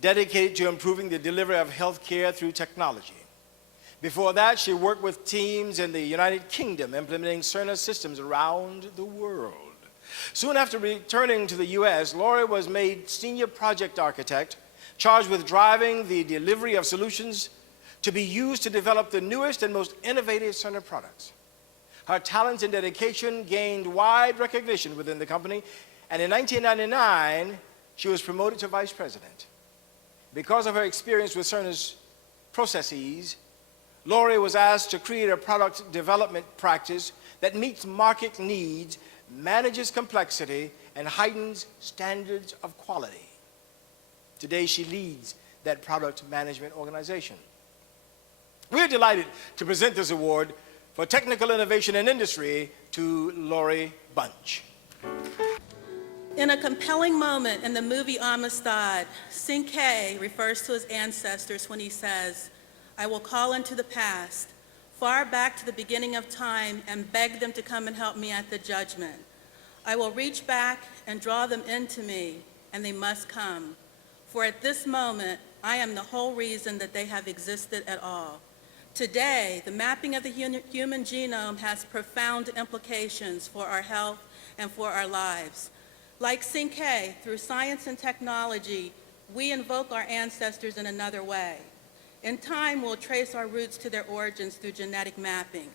dedicated to improving the delivery of health care through technology. Before that, she worked with teams in the United Kingdom implementing Cerner systems around the world. Soon after returning to the U.S., Lori was made Senior Project Architect, charged with driving the delivery of solutions to be used to develop the newest and most innovative Cerner products. Her talents and dedication gained wide recognition within the company, and in 1999, she was promoted to Vice President. Because of her experience with Cerner's processes, Lori was asked to create a product development practice that meets market needs, manages complexity, and heightens standards of quality. Today, she leads that product management organization. We're delighted to present this award for technical innovation in industry to Lori Bunch. In a compelling moment in the movie Amistad, Cinque refers to his ancestors when he says, "I will call into the past, far back to the beginning of time, and beg them to come and help me at the judgment. I will reach back and draw them into me, and they must come. For at this moment, I am the whole reason that they have existed at all." Today, the mapping of the human genome has profound implications for our health and for our lives. Like Cinque, through science and technology, we invoke our ancestors in another way. In time, we'll trace our roots to their origins through genetic mapping.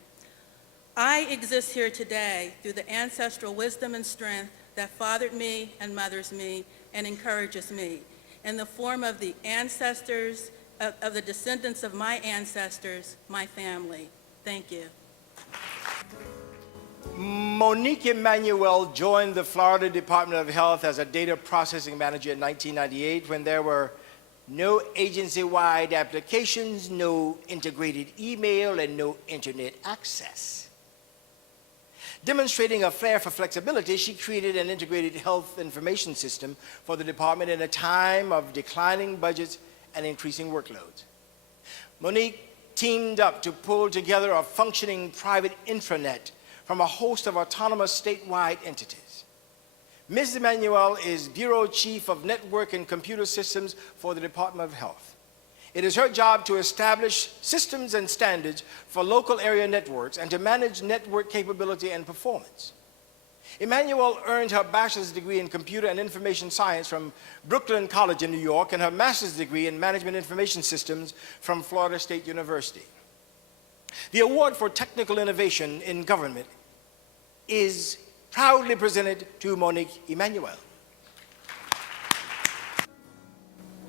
I exist here today through the ancestral wisdom and strength that fathered me and mothers me and encourages me in the form of the ancestors, of the descendants of my ancestors, my family. Thank you. Monique Emanuel joined the Florida Department of Health as a data processing manager in 1998 when there were no agency-wide applications, no integrated email, and no internet access. Demonstrating a flair for flexibility, she created an integrated health information system for the department in a time of declining budgets and increasing workloads. Monique teamed up to pull together a functioning private intranet from a host of autonomous statewide entities. Ms. Emanuel is Bureau Chief of Network and Computer Systems for the Department of Health. It is her job to establish systems and standards for local area networks and to manage network capability and performance. Emanuel earned her bachelor's degree in computer and information science from Brooklyn College in New York and her master's degree in management information systems from Florida State University. The award for technical innovation in government is proudly presented to Monique Emanuel.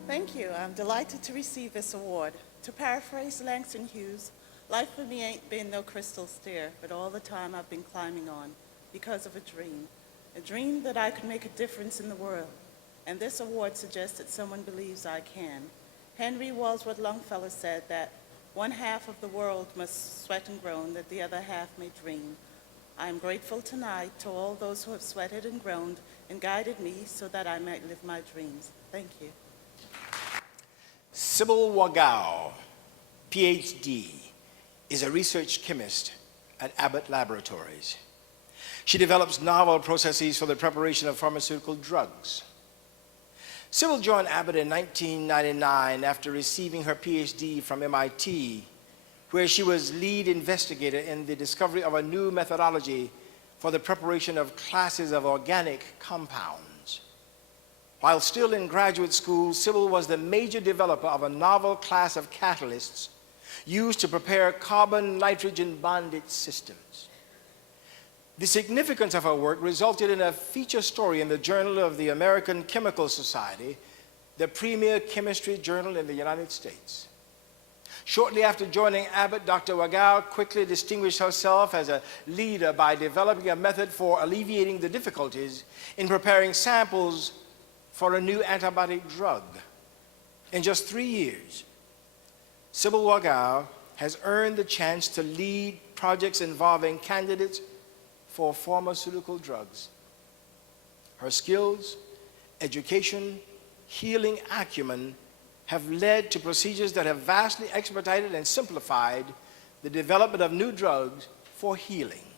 Thank you. I'm delighted to receive this award. To paraphrase Langston Hughes, life for me ain't been no crystal stair, but all the time I've been climbing on because of a dream that I could make a difference in the world. And this award suggests that someone believes I can. Henry Wadsworth Longfellow said that one half of the world must sweat and groan that the other half may dream. I am grateful tonight to all those who have sweated and groaned and guided me so that I might live my dreams. Thank you. Sybil Wagau, PhD, is a research chemist at Abbott Laboratories. She develops novel processes for the preparation of pharmaceutical drugs. Sybil joined Abbott in 1999 after receiving her PhD from MIT, where she was lead investigator in the discovery of a new methodology for the preparation of classes of organic compounds. While still in graduate school, Sybil was the major developer of a novel class of catalysts used to prepare carbon-nitrogen bonded systems. The significance of her work resulted in a feature story in the Journal of the American Chemical Society, the premier chemistry journal in the United States. Shortly after joining Abbott, Dr. Wagau quickly distinguished herself as a leader by developing a method for alleviating the difficulties in preparing samples for a new antibiotic drug. In just 3 years, Sybil Wagau has earned the chance to lead projects involving candidates for pharmaceutical drugs. Her skills, education, healing acumen have led to procedures that have vastly expedited and simplified the development of new drugs for healing.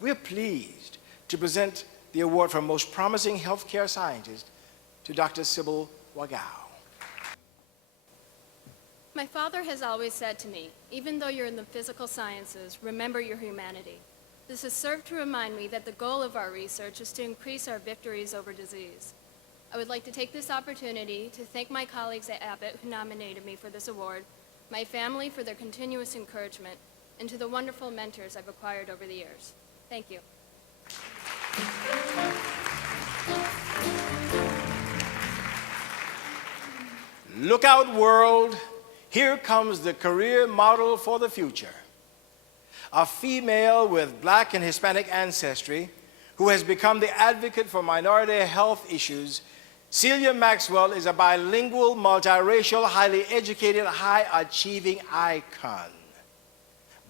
We are pleased to present the award for Most Promising Healthcare Scientist to Dr. Sybil Wagau. My father has always said to me, even though you're in the physical sciences, remember your humanity. This has served to remind me that the goal of our research is to increase our victories over disease. I would like to take this opportunity to thank my colleagues at Abbott who nominated me for this award, my family for their continuous encouragement, and to the wonderful mentors I've acquired over the years. Thank you. Look out, world. Here comes the career model for the future. A female with Black and Hispanic ancestry who has become the advocate for minority health issues, Celia Maxwell is a bilingual, multiracial, highly educated, high-achieving icon.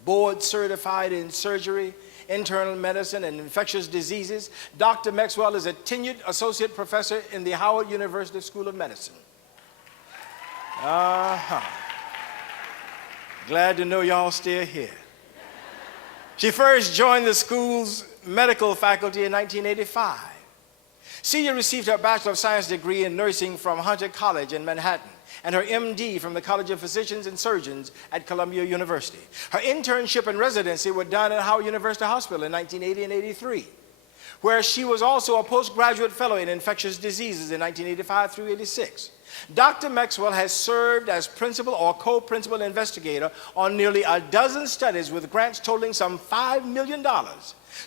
Board certified in surgery, internal medicine, and infectious diseases, Dr. Maxwell is a tenured associate professor in the Howard University School of Medicine. Glad to know y'all still here. She first joined the school's medical faculty in 1985. Celia received her Bachelor of Science degree in nursing from Hunter College in Manhattan and her MD from the College of Physicians and Surgeons at Columbia University. Her internship and residency were done at Howard University Hospital in 1980 and 83, where she was also a postgraduate fellow in infectious diseases in 1985 through 86. Dr. Maxwell has served as principal or co-principal investigator on nearly a dozen studies with grants totaling some $5 million.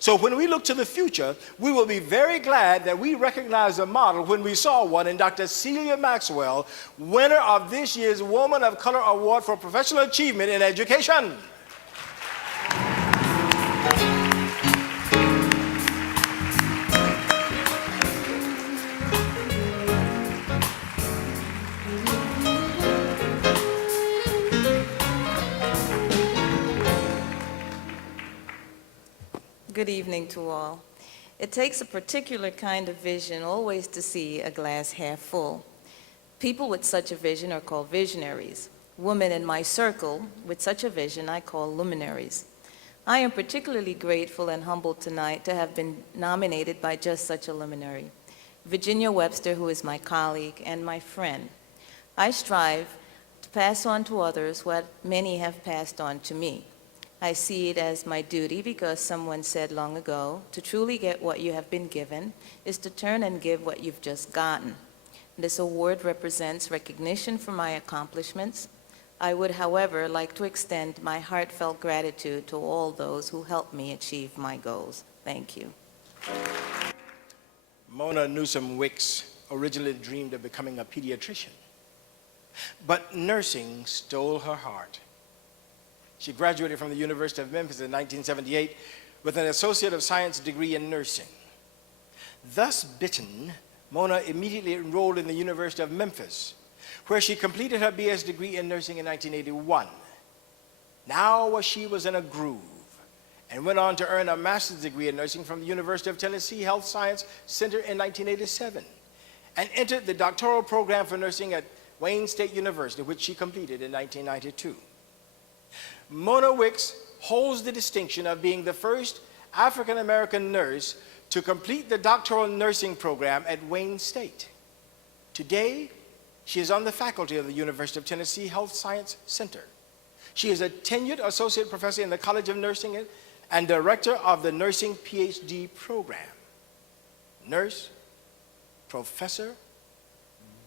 So when we look to the future, we will be very glad that we recognized a model when we saw one in Dr. Celia Maxwell, winner of this year's Woman of Color Award for Professional Achievement in Education. Good evening to all. It takes a particular kind of vision always to see a glass half full. People with such a vision are called visionaries. women in my circle with such a vision I call luminaries. I am particularly grateful and humbled tonight to have been nominated by just such a luminary, Virginia Webster, who is my colleague and my friend. I strive to pass on to others what many have passed on to me. I see it as my duty because someone said long ago, to truly get what you have been given is to turn and give what you've just gotten. This award represents recognition for my accomplishments. I would, however, like to extend my heartfelt gratitude to all those who helped me achieve my goals. Thank you. Mona Newsom Wicks originally dreamed of becoming a pediatrician, but nursing stole her heart. She graduated from the University of Memphis in 1978 with an Associate of Science degree in nursing. Thus bitten, Mona immediately enrolled in the University of Memphis, where she completed her BS degree in nursing in 1981. Now she was in a groove and went on to earn a master's degree in nursing from the University of Tennessee Health Science Center in 1987 and entered the doctoral program for nursing at Wayne State University, which she completed in 1992. Mona Wicks holds the distinction of being the first African-American nurse to complete the doctoral nursing program at Wayne State. Today, she is on the faculty of the University of Tennessee Health Science Center. She is a tenured associate professor in the College of Nursing and director of the Nursing PhD program. Nurse, Professor,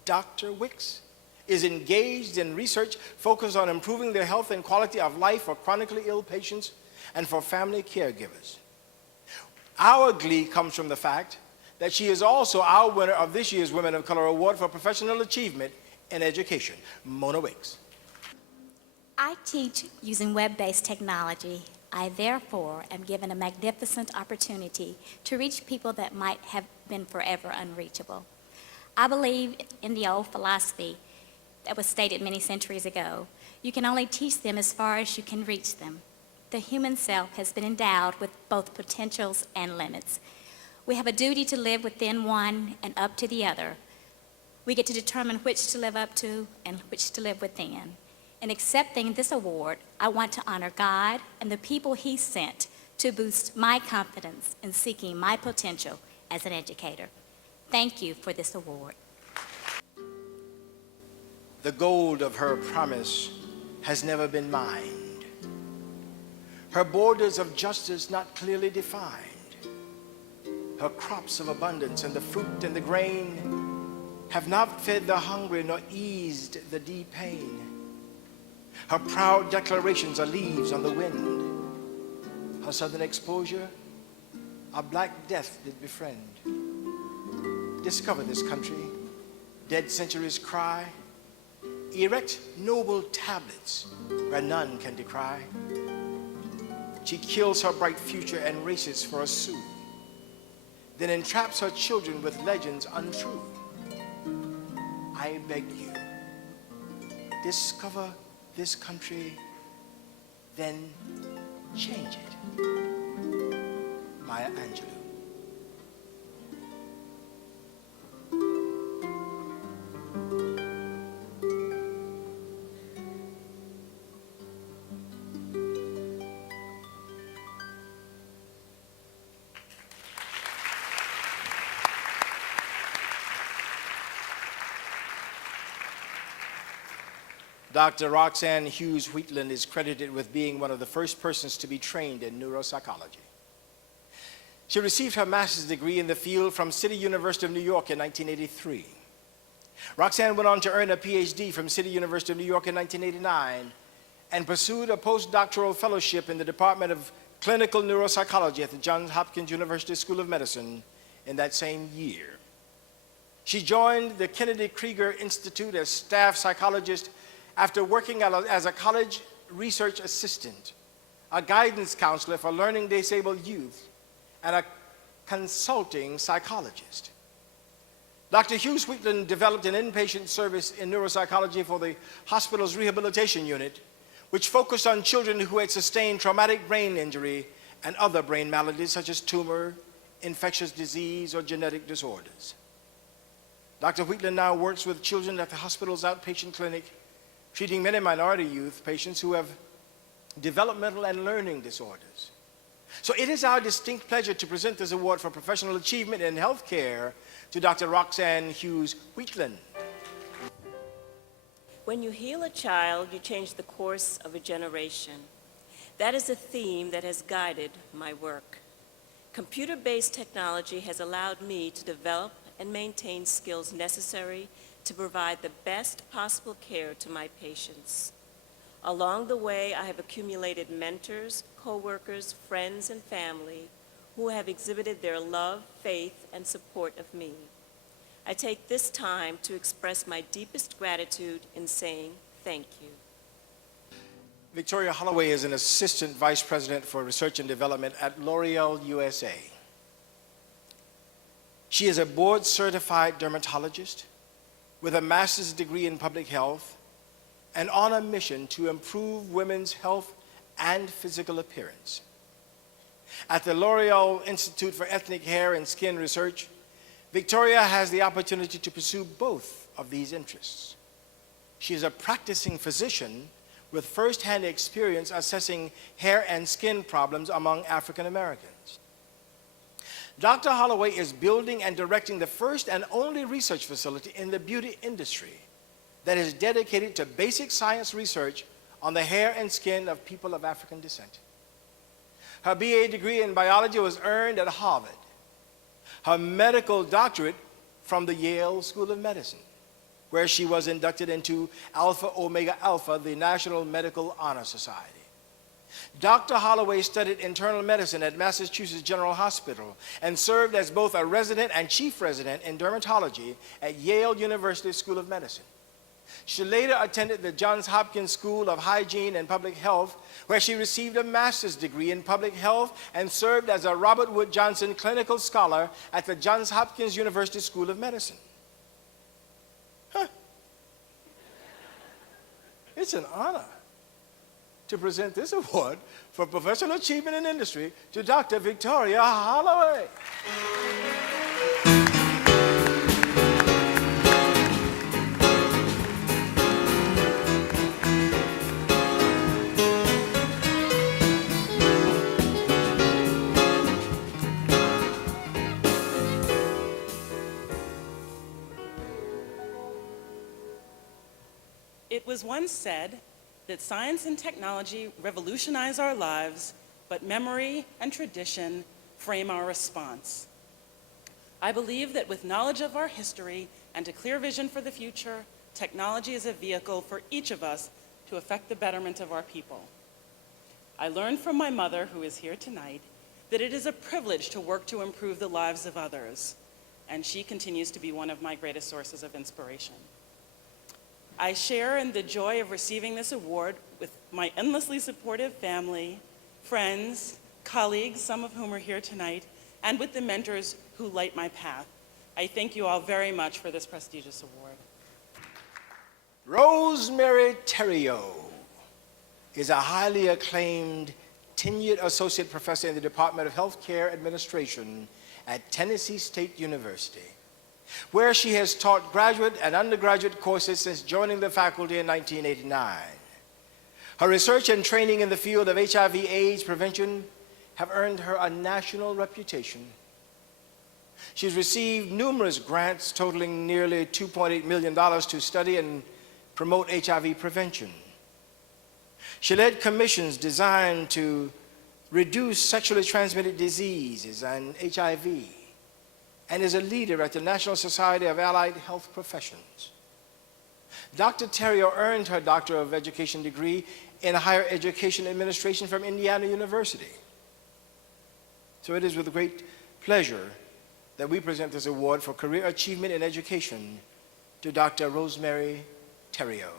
Dr. Wicks is engaged in research focused on improving the health and quality of life for chronically ill patients and for family caregivers. Our glee comes from the fact that she is also our winner of this year's Women of Color Award for Professional Achievement in Education. Mona Wicks. I teach using web-based technology. I therefore am given a magnificent opportunity to reach people that might have been forever unreachable. I believe in the old philosophy that was stated many centuries ago. You can only teach them as far as you can reach them. The human self has been endowed with both potentials and limits. We have a duty to live within one and up to the other. We get to determine which to live up to and which to live within. In accepting this award, I want to honor God and the people He sent to boost my confidence in seeking my potential as an educator. Thank you for this award. The gold of her promise has never been mined. Her borders of justice not clearly defined. Her crops of abundance and the fruit and the grain have not fed the hungry nor eased the deep pain. Her proud declarations are leaves on the wind. Her southern exposure, a black death did befriend. Discover this country, dead centuries cry. Erect noble tablets where none can decry. She kills her bright future and races for a sou, then entraps her children with legends untrue. I beg you, discover this country, then change it. Maya Angelou. Dr. Roxanne Hughes Wheatland is credited with being one of the first persons to be trained in neuropsychology. She received her master's degree in the field from City University of New York in 1983. Roxanne went on to earn a PhD from City University of New York in 1989 and pursued a postdoctoral fellowship in the Department of Clinical Neuropsychology at the Johns Hopkins University School of Medicine in that same year. She joined the Kennedy Krieger Institute as staff psychologist after working as a college research assistant, a guidance counselor for learning disabled youth, and a consulting psychologist. Dr. Hughes Wheatland developed an inpatient service in neuropsychology for the hospital's rehabilitation unit, which focused on children who had sustained traumatic brain injury and other brain maladies such as tumor, infectious disease, or genetic disorders. Dr. Wheatland now works with children at the hospital's outpatient clinic, treating many minority youth patients who have developmental and learning disorders. So it is our distinct pleasure to present this award for professional achievement in healthcare to Dr. Roxanne Hughes-Wheatland. When you heal a child, you change the course of a generation. That is a theme that has guided my work. Computer-based technology has allowed me to develop and maintain skills necessary to provide the best possible care to my patients. Along the way, I have accumulated mentors, co-workers, friends, and family who have exhibited their love, faith, and support of me. I take this time to express my deepest gratitude in saying thank you. Victoria Holloway is an Assistant Vice President for Research and Development at L'Oreal USA. She is a board-certified dermatologist with a master's degree in public health and on a mission to improve women's health and physical appearance. At the L'Oreal Institute for Ethnic Hair and Skin Research, Victoria has the opportunity to pursue both of these interests. She is a practicing physician with first-hand experience assessing hair and skin problems among African Americans. Dr. Holloway is building and directing the first and only research facility in the beauty industry that is dedicated to basic science research on the hair and skin of people of African descent. Her BA degree in biology was earned at Harvard. Her medical doctorate from the Yale School of Medicine, where she was inducted into Alpha Omega Alpha, the National Medical Honor Society. Dr. Holloway studied internal medicine at Massachusetts General Hospital and served as both a resident and chief resident in dermatology at Yale University School of Medicine. She later attended the Johns Hopkins School of Hygiene and Public Health, where she received a master's degree in public health and served as a Robert Wood Johnson Clinical Scholar at the Johns Hopkins University School of Medicine. It's an honor to present this award for professional achievement in industry to Dr. Victoria Holloway. It was once said that science and technology revolutionize our lives, but memory and tradition frame our response. I believe that with knowledge of our history and a clear vision for the future, technology is a vehicle for each of us to affect the betterment of our people. I learned from my mother, who is here tonight, that it is a privilege to work to improve the lives of others, and she continues to be one of my greatest sources of inspiration. I share in the joy of receiving this award with my endlessly supportive family, friends, colleagues, some of whom are here tonight, and with the mentors who light my path. I thank you all very much for this prestigious award. Rosemary Theriault is a highly acclaimed tenured associate professor in the Department of Healthcare Administration at Tennessee State University, where she has taught graduate and undergraduate courses since joining the faculty in 1989. Her research and training in the field of HIV/AIDS prevention have earned her a national reputation. She's received numerous grants totaling nearly $2.8 million to study and promote HIV prevention. She led commissions designed to reduce sexually transmitted diseases and HIV, and is a leader at the National Society of Allied Health Professions. Dr. Theriault earned her Doctor of Education degree in Higher Education Administration from Indiana University. So it is with great pleasure that we present this award for career achievement in education to Dr. Rosemary Theriault.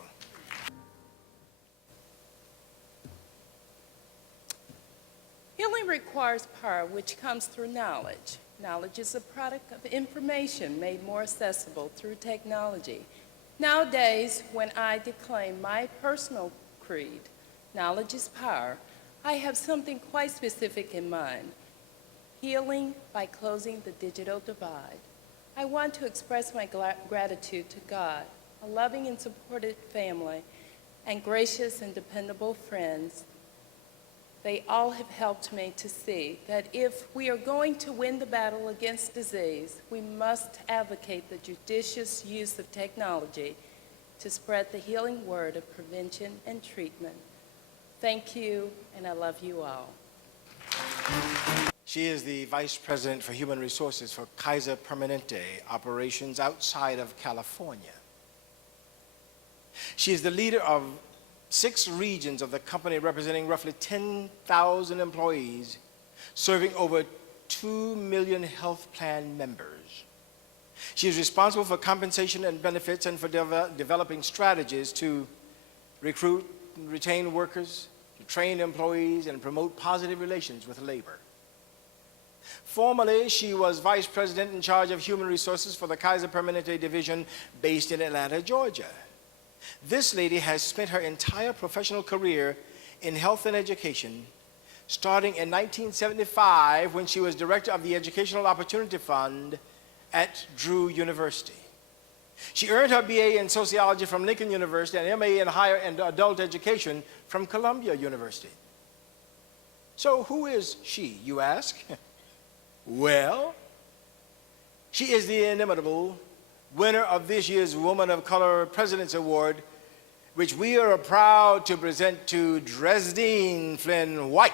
Healing requires power, which comes through knowledge. Knowledge is a product of information made more accessible through technology. Nowadays, when I declaim my personal creed, knowledge is power, I have something quite specific in mind: healing by closing the digital divide. I want to express my gratitude to God, a loving and supportive family, and gracious and dependable friends. They all have helped me to see that if we are going to win the battle against disease, we must advocate the judicious use of technology to spread the healing word of prevention and treatment. Thank you, and I love you all. She is the Vice President for Human Resources for Kaiser Permanente operations outside of California. She is the leader of 6 regions of the company, representing roughly 10,000 employees, serving over 2 million health plan members. She is responsible for compensation and benefits and for developing strategies to recruit and retain workers, to train employees, and promote positive relations with labor. Formerly, she was Vice President in charge of Human Resources for the Kaiser Permanente division based in Atlanta, Georgia. This lady has spent her entire professional career in health and education, starting in 1975 when she was director of the Educational Opportunity Fund at Drew University. She earned her BA in sociology from Lincoln University and MA in higher and adult education from Columbia University. So who is she, you ask? Well, she is the inimitable winner of this year's Woman of Color President's Award, which we are proud to present to Dresden Flynn White.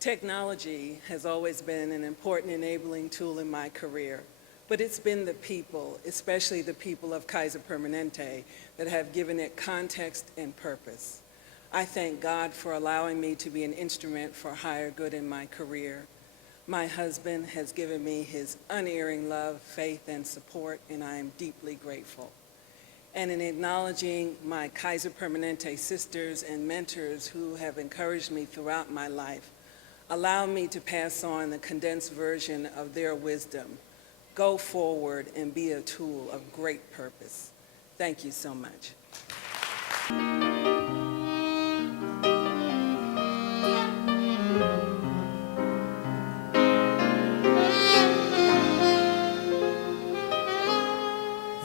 Technology has always been an important enabling tool in my career, but it's been the people, especially the people of Kaiser Permanente, that have given it context and purpose. I thank God for allowing me to be an instrument for higher good in my career. My husband has given me his unerring love, faith, and support, and I am deeply grateful. And in acknowledging my Kaiser Permanente sisters and mentors who have encouraged me throughout my life, allow me to pass on the condensed version of their wisdom. Go forward and be a tool of great purpose. Thank you so much.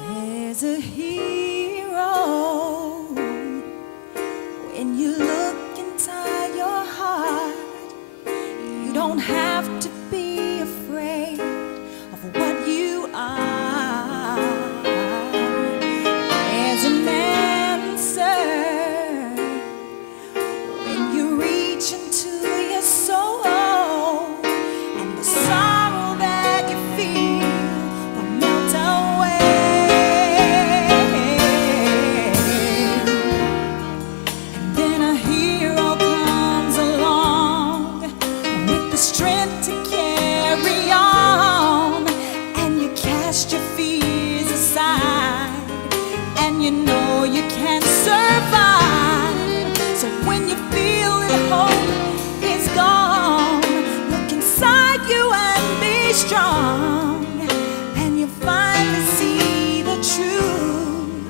There's a hero when you look inside your heart. You don't have to be afraid of what you are. There's an answer when you reach into your soul, and the sorrow that you feel will melt away. And then a hero comes along with the strength to carry on, and you cast your fears aside, and you know you can survive. So when you feel that hope is gone, look inside you and be strong, and you finally see the truth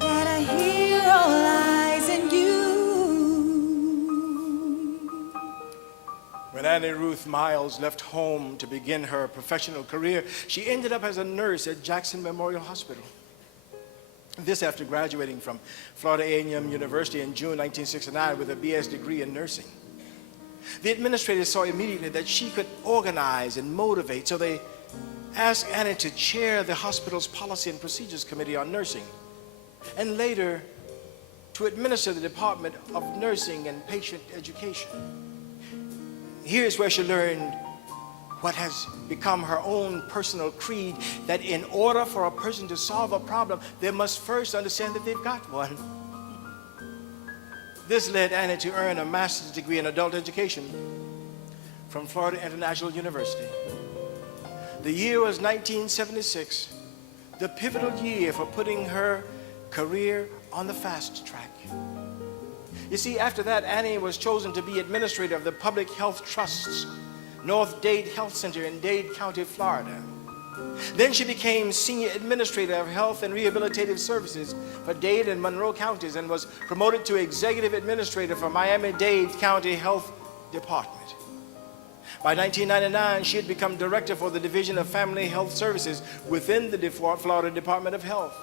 that a hero lies in you. When Annie Ruth Miles left home to begin her professional career, she ended up as a nurse at Jackson Memorial Hospital. This after graduating from Florida A&M University in June 1969 with a BS degree in nursing. The administrators saw immediately that she could organize and motivate, so they asked Annie to chair the hospital's Policy and Procedures Committee on Nursing, and later to administer the Department of Nursing and Patient Education. Here's where she learned what has become her own personal creed, that in order for a person to solve a problem, they must first understand that they've got one. This led Annie to earn a master's degree in adult education from Florida International University. The year was 1976, the pivotal year for putting her career on the fast track. You see, after that, Annie was chosen to be administrator of the Public Health Trust's North Dade Health Center in Dade County, Florida. Then she became Senior Administrator of Health and Rehabilitative Services for Dade and Monroe counties and was promoted to Executive Administrator for Miami-Dade County Health Department. By 1999, she had become Director for the Division of Family Health Services within the Florida Department of Health.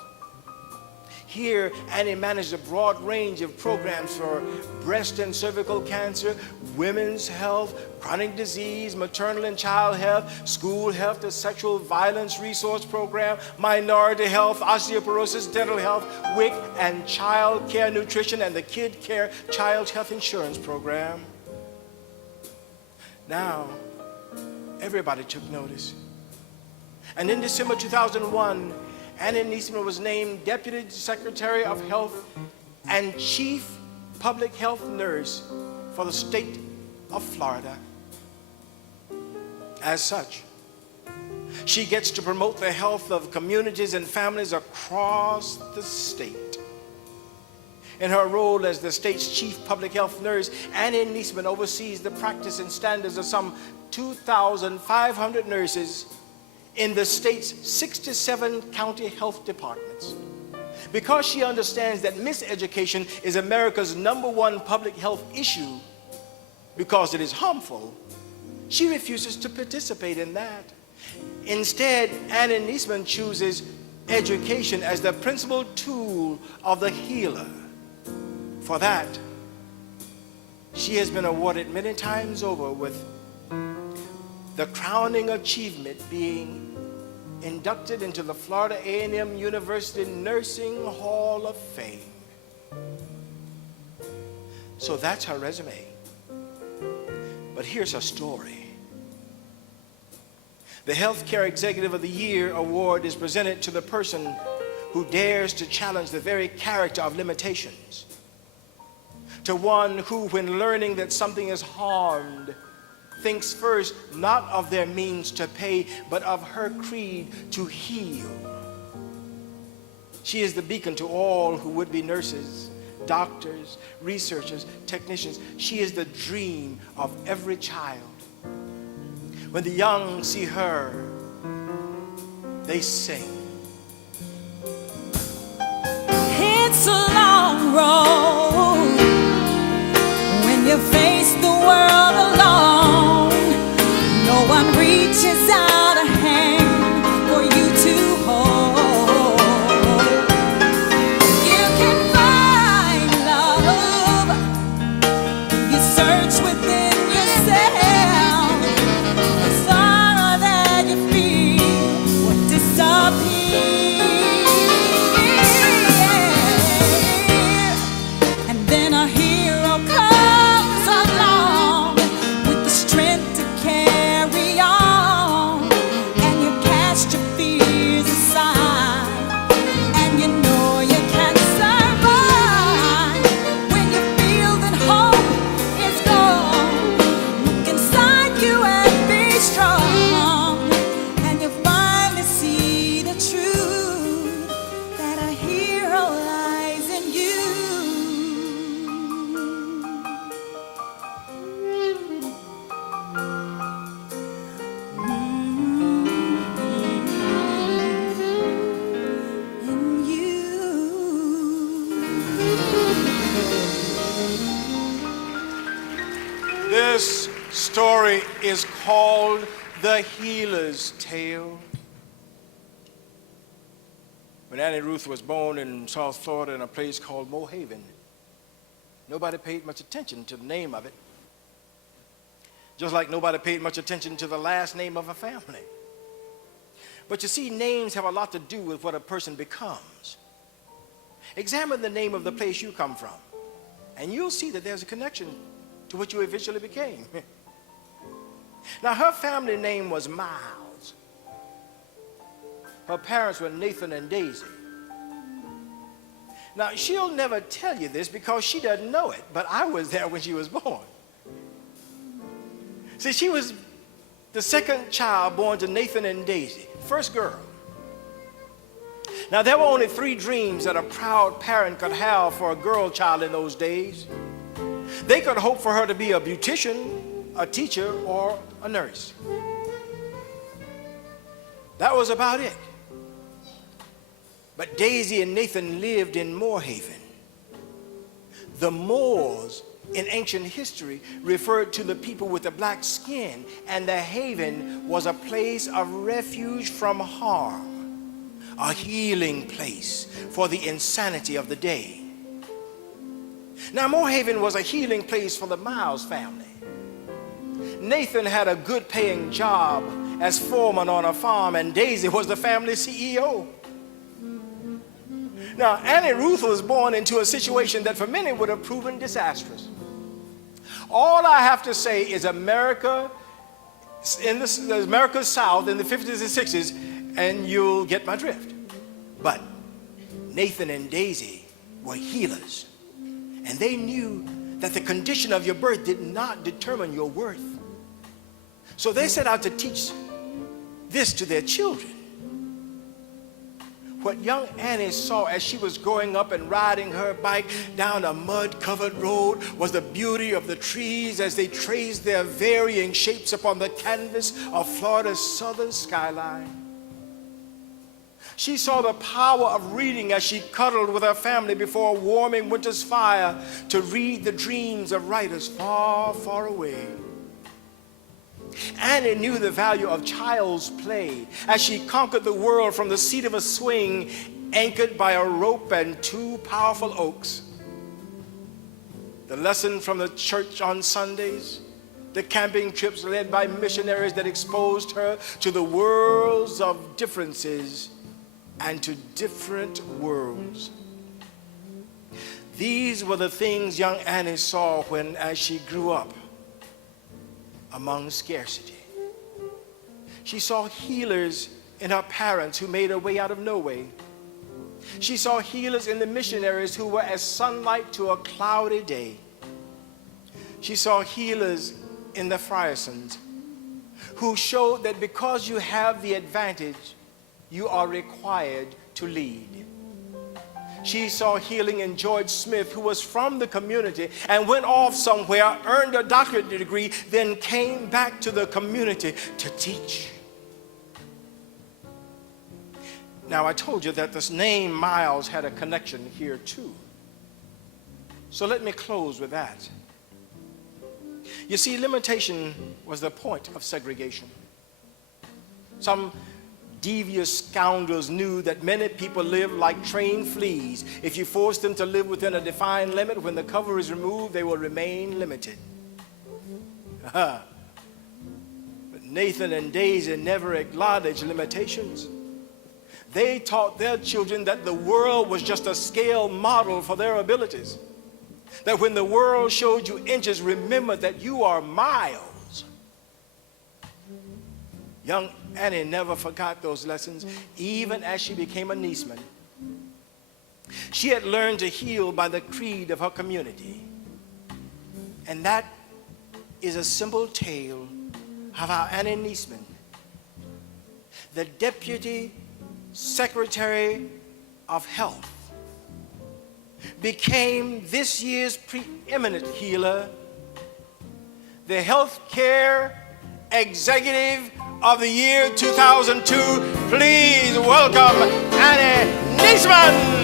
Here, Annie managed a broad range of programs for breast and cervical cancer, women's health, chronic disease, maternal and child health, school health, the sexual violence resource program, minority health, osteoporosis, dental health, WIC, and child care nutrition, and the Kid Care Child Health Insurance Program. Now, everybody took notice. And in December 2001, Annie Nashsville was named Deputy Secretary of Health and Chief Public Health Nurse for the state of Florida. As such, she gets to promote the health of communities and families across the state. In her role as the state's chief public health nurse, Annie Nashsville oversees the practice and standards of some 2,500 nurses in the state's 67 county health departments. Because she understands that miseducation is America's #1 public health issue because it is harmful, she refuses to participate in that. Instead, Annie Nashsville chooses education as the principal tool of the healer. For that, she has been awarded many times over with the crowning achievement being inducted into the Florida A&M University Nursing Hall of Fame. So that's her resume. But here's her story. The Healthcare Executive of the Year award is presented to the person who dares to challenge the very character of limitations. To one who, when learning that something is harmed, thinks first not of their means to pay, but of her creed to heal. She is the beacon to all who would be nurses, doctors, researchers, technicians. She is the dream of every child. When the young see her, they sing. It's a long road when you face the world alone. No one reaches out a hand for you to hold. You can find love if you search within yourself. The sorrow that you feel will disappear. And then a hero comes along with the strength to carry on, and you cast your fears aside, and you know you can survive. When you feel that hope is gone, look inside you and be strong, and you finally see the truth that a hero lies in you. This story is called The Healer's Tale. When Annie Ruth was born in South Florida in a place called Mohaven, nobody paid much attention to the name of it, just like nobody paid much attention to the last name of a family. But you see, names have a lot to do with what a person becomes. Examine the name of the place you come from, and you'll see that there's a connection to what you eventually became. Now, her family name was Miles. Her parents were Nathan and Daisy. Now, she'll never tell you this because she doesn't know it, but I was there when she was born. See, she was the second child born to Nathan and Daisy, first girl. Now, there were only 3 dreams that a proud parent could have for a girl child in those days. They could hope for her to be a beautician, a teacher, or a nurse. That was about it. But Daisy and Nathan lived in Moorhaven. The Moors in ancient history referred to the people with the black skin, and the haven was a place of refuge from harm, a healing place for the insanity of the day. Now, Moorhaven was a healing place for the Miles family. Nathan had a good-paying job as foreman on a farm, and Daisy was the family CEO. Now, Annie Ruth was born into a situation that for many would have proven disastrous. All I have to say is America's South in the 50s and 60s, and you'll get my drift. But Nathan and Daisy were healers, and they knew that the condition of your birth did not determine your worth. So they set out to teach this to their children. What young Annie saw as she was growing up and riding her bike down a mud-covered road was the beauty of the trees as they traced their varying shapes upon the canvas of Florida's southern skyline. She saw the power of reading as she cuddled with her family before a warming winter's fire to read the dreams of writers far, far away. Annie knew the value of child's play as she conquered the world from the seat of a swing, anchored by a rope and two powerful oaks. The lesson from the church on Sundays, the camping trips led by missionaries that exposed her to the worlds of differences and to different worlds. These were the things young Annie saw as she grew up among scarcity. She saw healers in her parents who made a way out of no way. She saw healers in the missionaries who were as sunlight to a cloudy day. She saw healers in the Friersons who showed that because you have the advantage, you are required to lead. She saw healing in George Smith, who was from the community and went off somewhere, earned a doctorate degree, then came back to the community to teach. Now, I told you that this name Miles had a connection here too. So let me close with that. You see, limitation was the point of segregation. Some devious scoundrels knew that many people live like trained fleas. If you force them to live within a defined limit, when the cover is removed, they will remain limited. But Nathan and Daisy never acknowledged limitations. They taught their children that the world was just a scale model for their abilities. That when the world showed you inches, remember that you are miles. Young Annie never forgot those lessons, even as she became a Nieceman. She had learned to heal by the creed of her community. And that is a simple tale of how Annie Nieceman, the Deputy Secretary of Health, became this year's preeminent healer, the Healthcare Executive of the year 2002. Please welcome Annie Nieceman.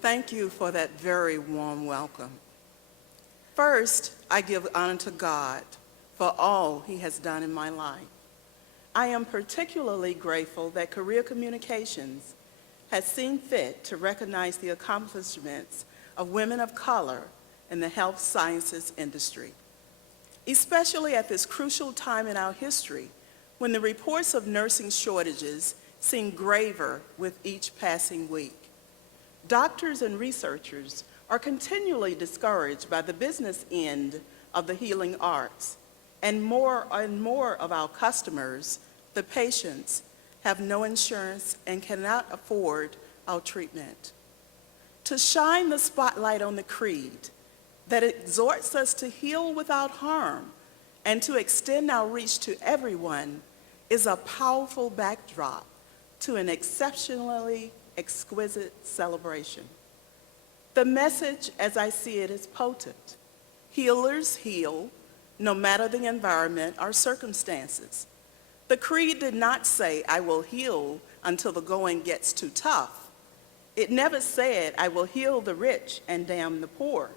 Thank you for that very warm welcome. First, I give honor to God for all He has done in my life. I am particularly grateful that Career Communications has seen fit to recognize the accomplishments of women of color in the health sciences industry. especially at this crucial time in our history when the reports of nursing shortages seem graver with each passing week. Doctors and researchers are continually discouraged by the business end of the healing arts, and more of our customers, the patients, have no insurance and cannot afford our treatment. To shine the spotlight on the creed that exhorts us to heal without harm and to extend our reach to everyone is a powerful backdrop to an exceptionally exquisite celebration. The message, as I see it, is potent. Healers heal, no matter the environment or circumstances. The creed did not say, I will heal until the going gets too tough. It never said, I will heal the rich and damn the poor.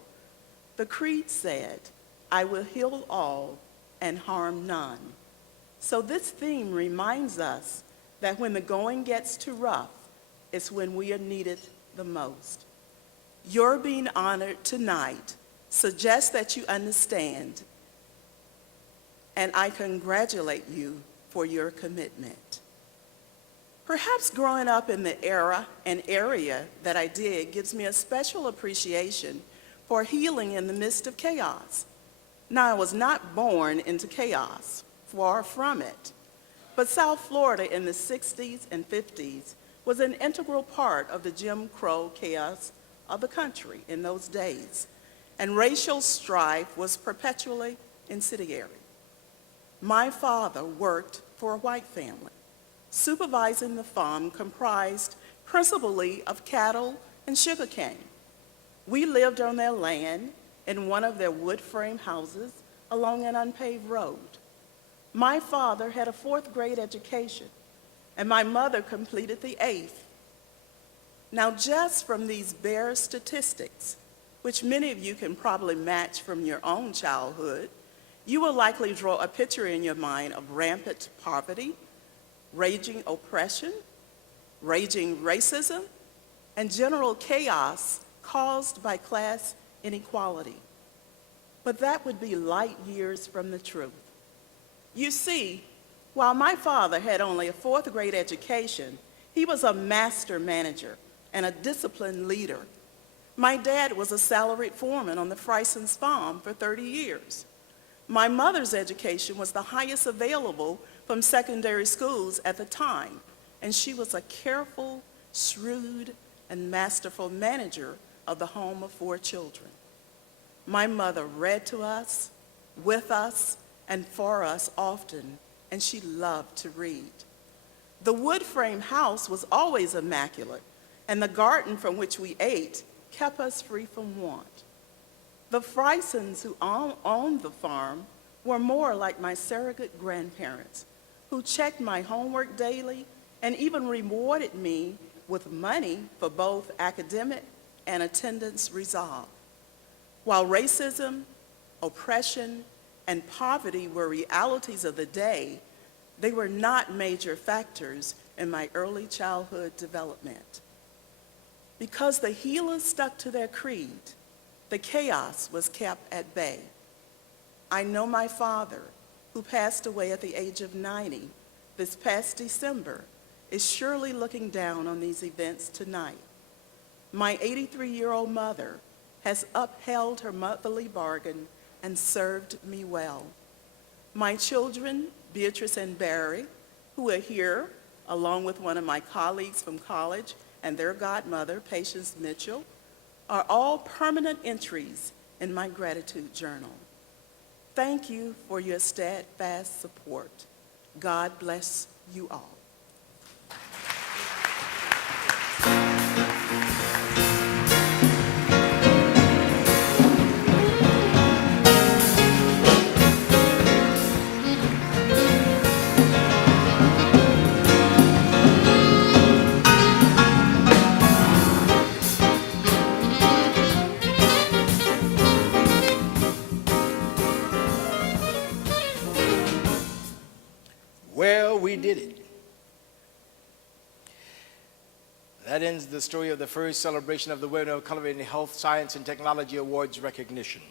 The creed said, I will heal all and harm none. So this theme reminds us that when the going gets too rough, it's when we are needed the most. Your being honored tonight suggests that you understand, and I congratulate you for your commitment. Perhaps growing up in the era and area that I did gives me a special appreciation for healing in the midst of chaos. Now, I was not born into chaos, far from it. But South Florida in the 60s and 50s was an integral part of the Jim Crow chaos of the country in those days, and racial strife was perpetually incendiary. My father worked for a white family, supervising the farm comprised principally of cattle and sugarcane. We lived on their land in one of their wood frame houses along an unpaved road. My father had a 4th grade education, and my mother completed the 8th. Now, just from these bare statistics, which many of you can probably match from your own childhood, you will likely draw a picture in your mind of rampant poverty, raging oppression, raging racism, and general chaos caused by class inequality. But that would be light years from the truth. You see, while my father had only a 4th grade education, he was a master manager and a disciplined leader. My dad was a salaried foreman on the Fryson's farm for 30 years. My mother's education was the highest available from secondary schools at the time, and she was a careful, shrewd, and masterful manager of the home of 4 children. My mother read to us, with us, and for us often, and she loved to read. The wood frame house was always immaculate, and the garden from which we ate kept us free from want. The Frysons who owned the farm were more like my surrogate grandparents, who checked my homework daily and even rewarded me with money for both academic and attendance resolve. While racism, oppression, and poverty were realities of the day, they were not major factors in my early childhood development. Because the healers stuck to their creed, the chaos was kept at bay. I know my father, who passed away at the age of 90 this past December, is surely looking down on these events tonight. My 83-year-old mother has upheld her motherly bargain and served me well. My children, Beatrice and Barry, who are here, along with one of my colleagues from college and their godmother, Patience Mitchell, are all permanent entries in my gratitude journal. Thank you for your steadfast support. God bless you all. Well, we did it. That ends the story of the first celebration of the Women of Color in Health, Science, and Technology Awards recognition.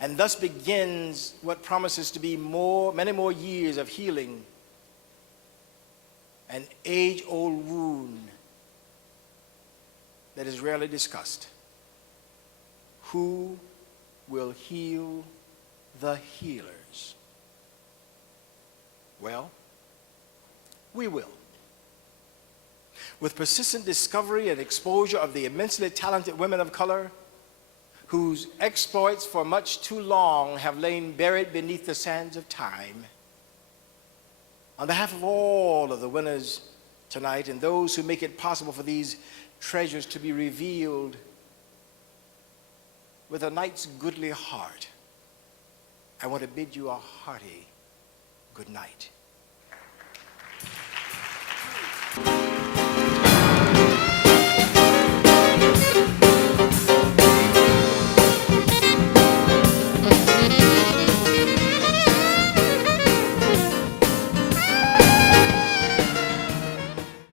and thus begins what promises to be many more years of healing, an age-old wound that is rarely discussed. Who will heal the healers? Well, we will. With persistent discovery and exposure of the immensely talented women of color whose exploits for much too long have lain buried beneath the sands of time. On behalf of all of the winners tonight and those who make it possible for these treasures to be revealed, with a knight's goodly heart, I want to bid you a hearty good night.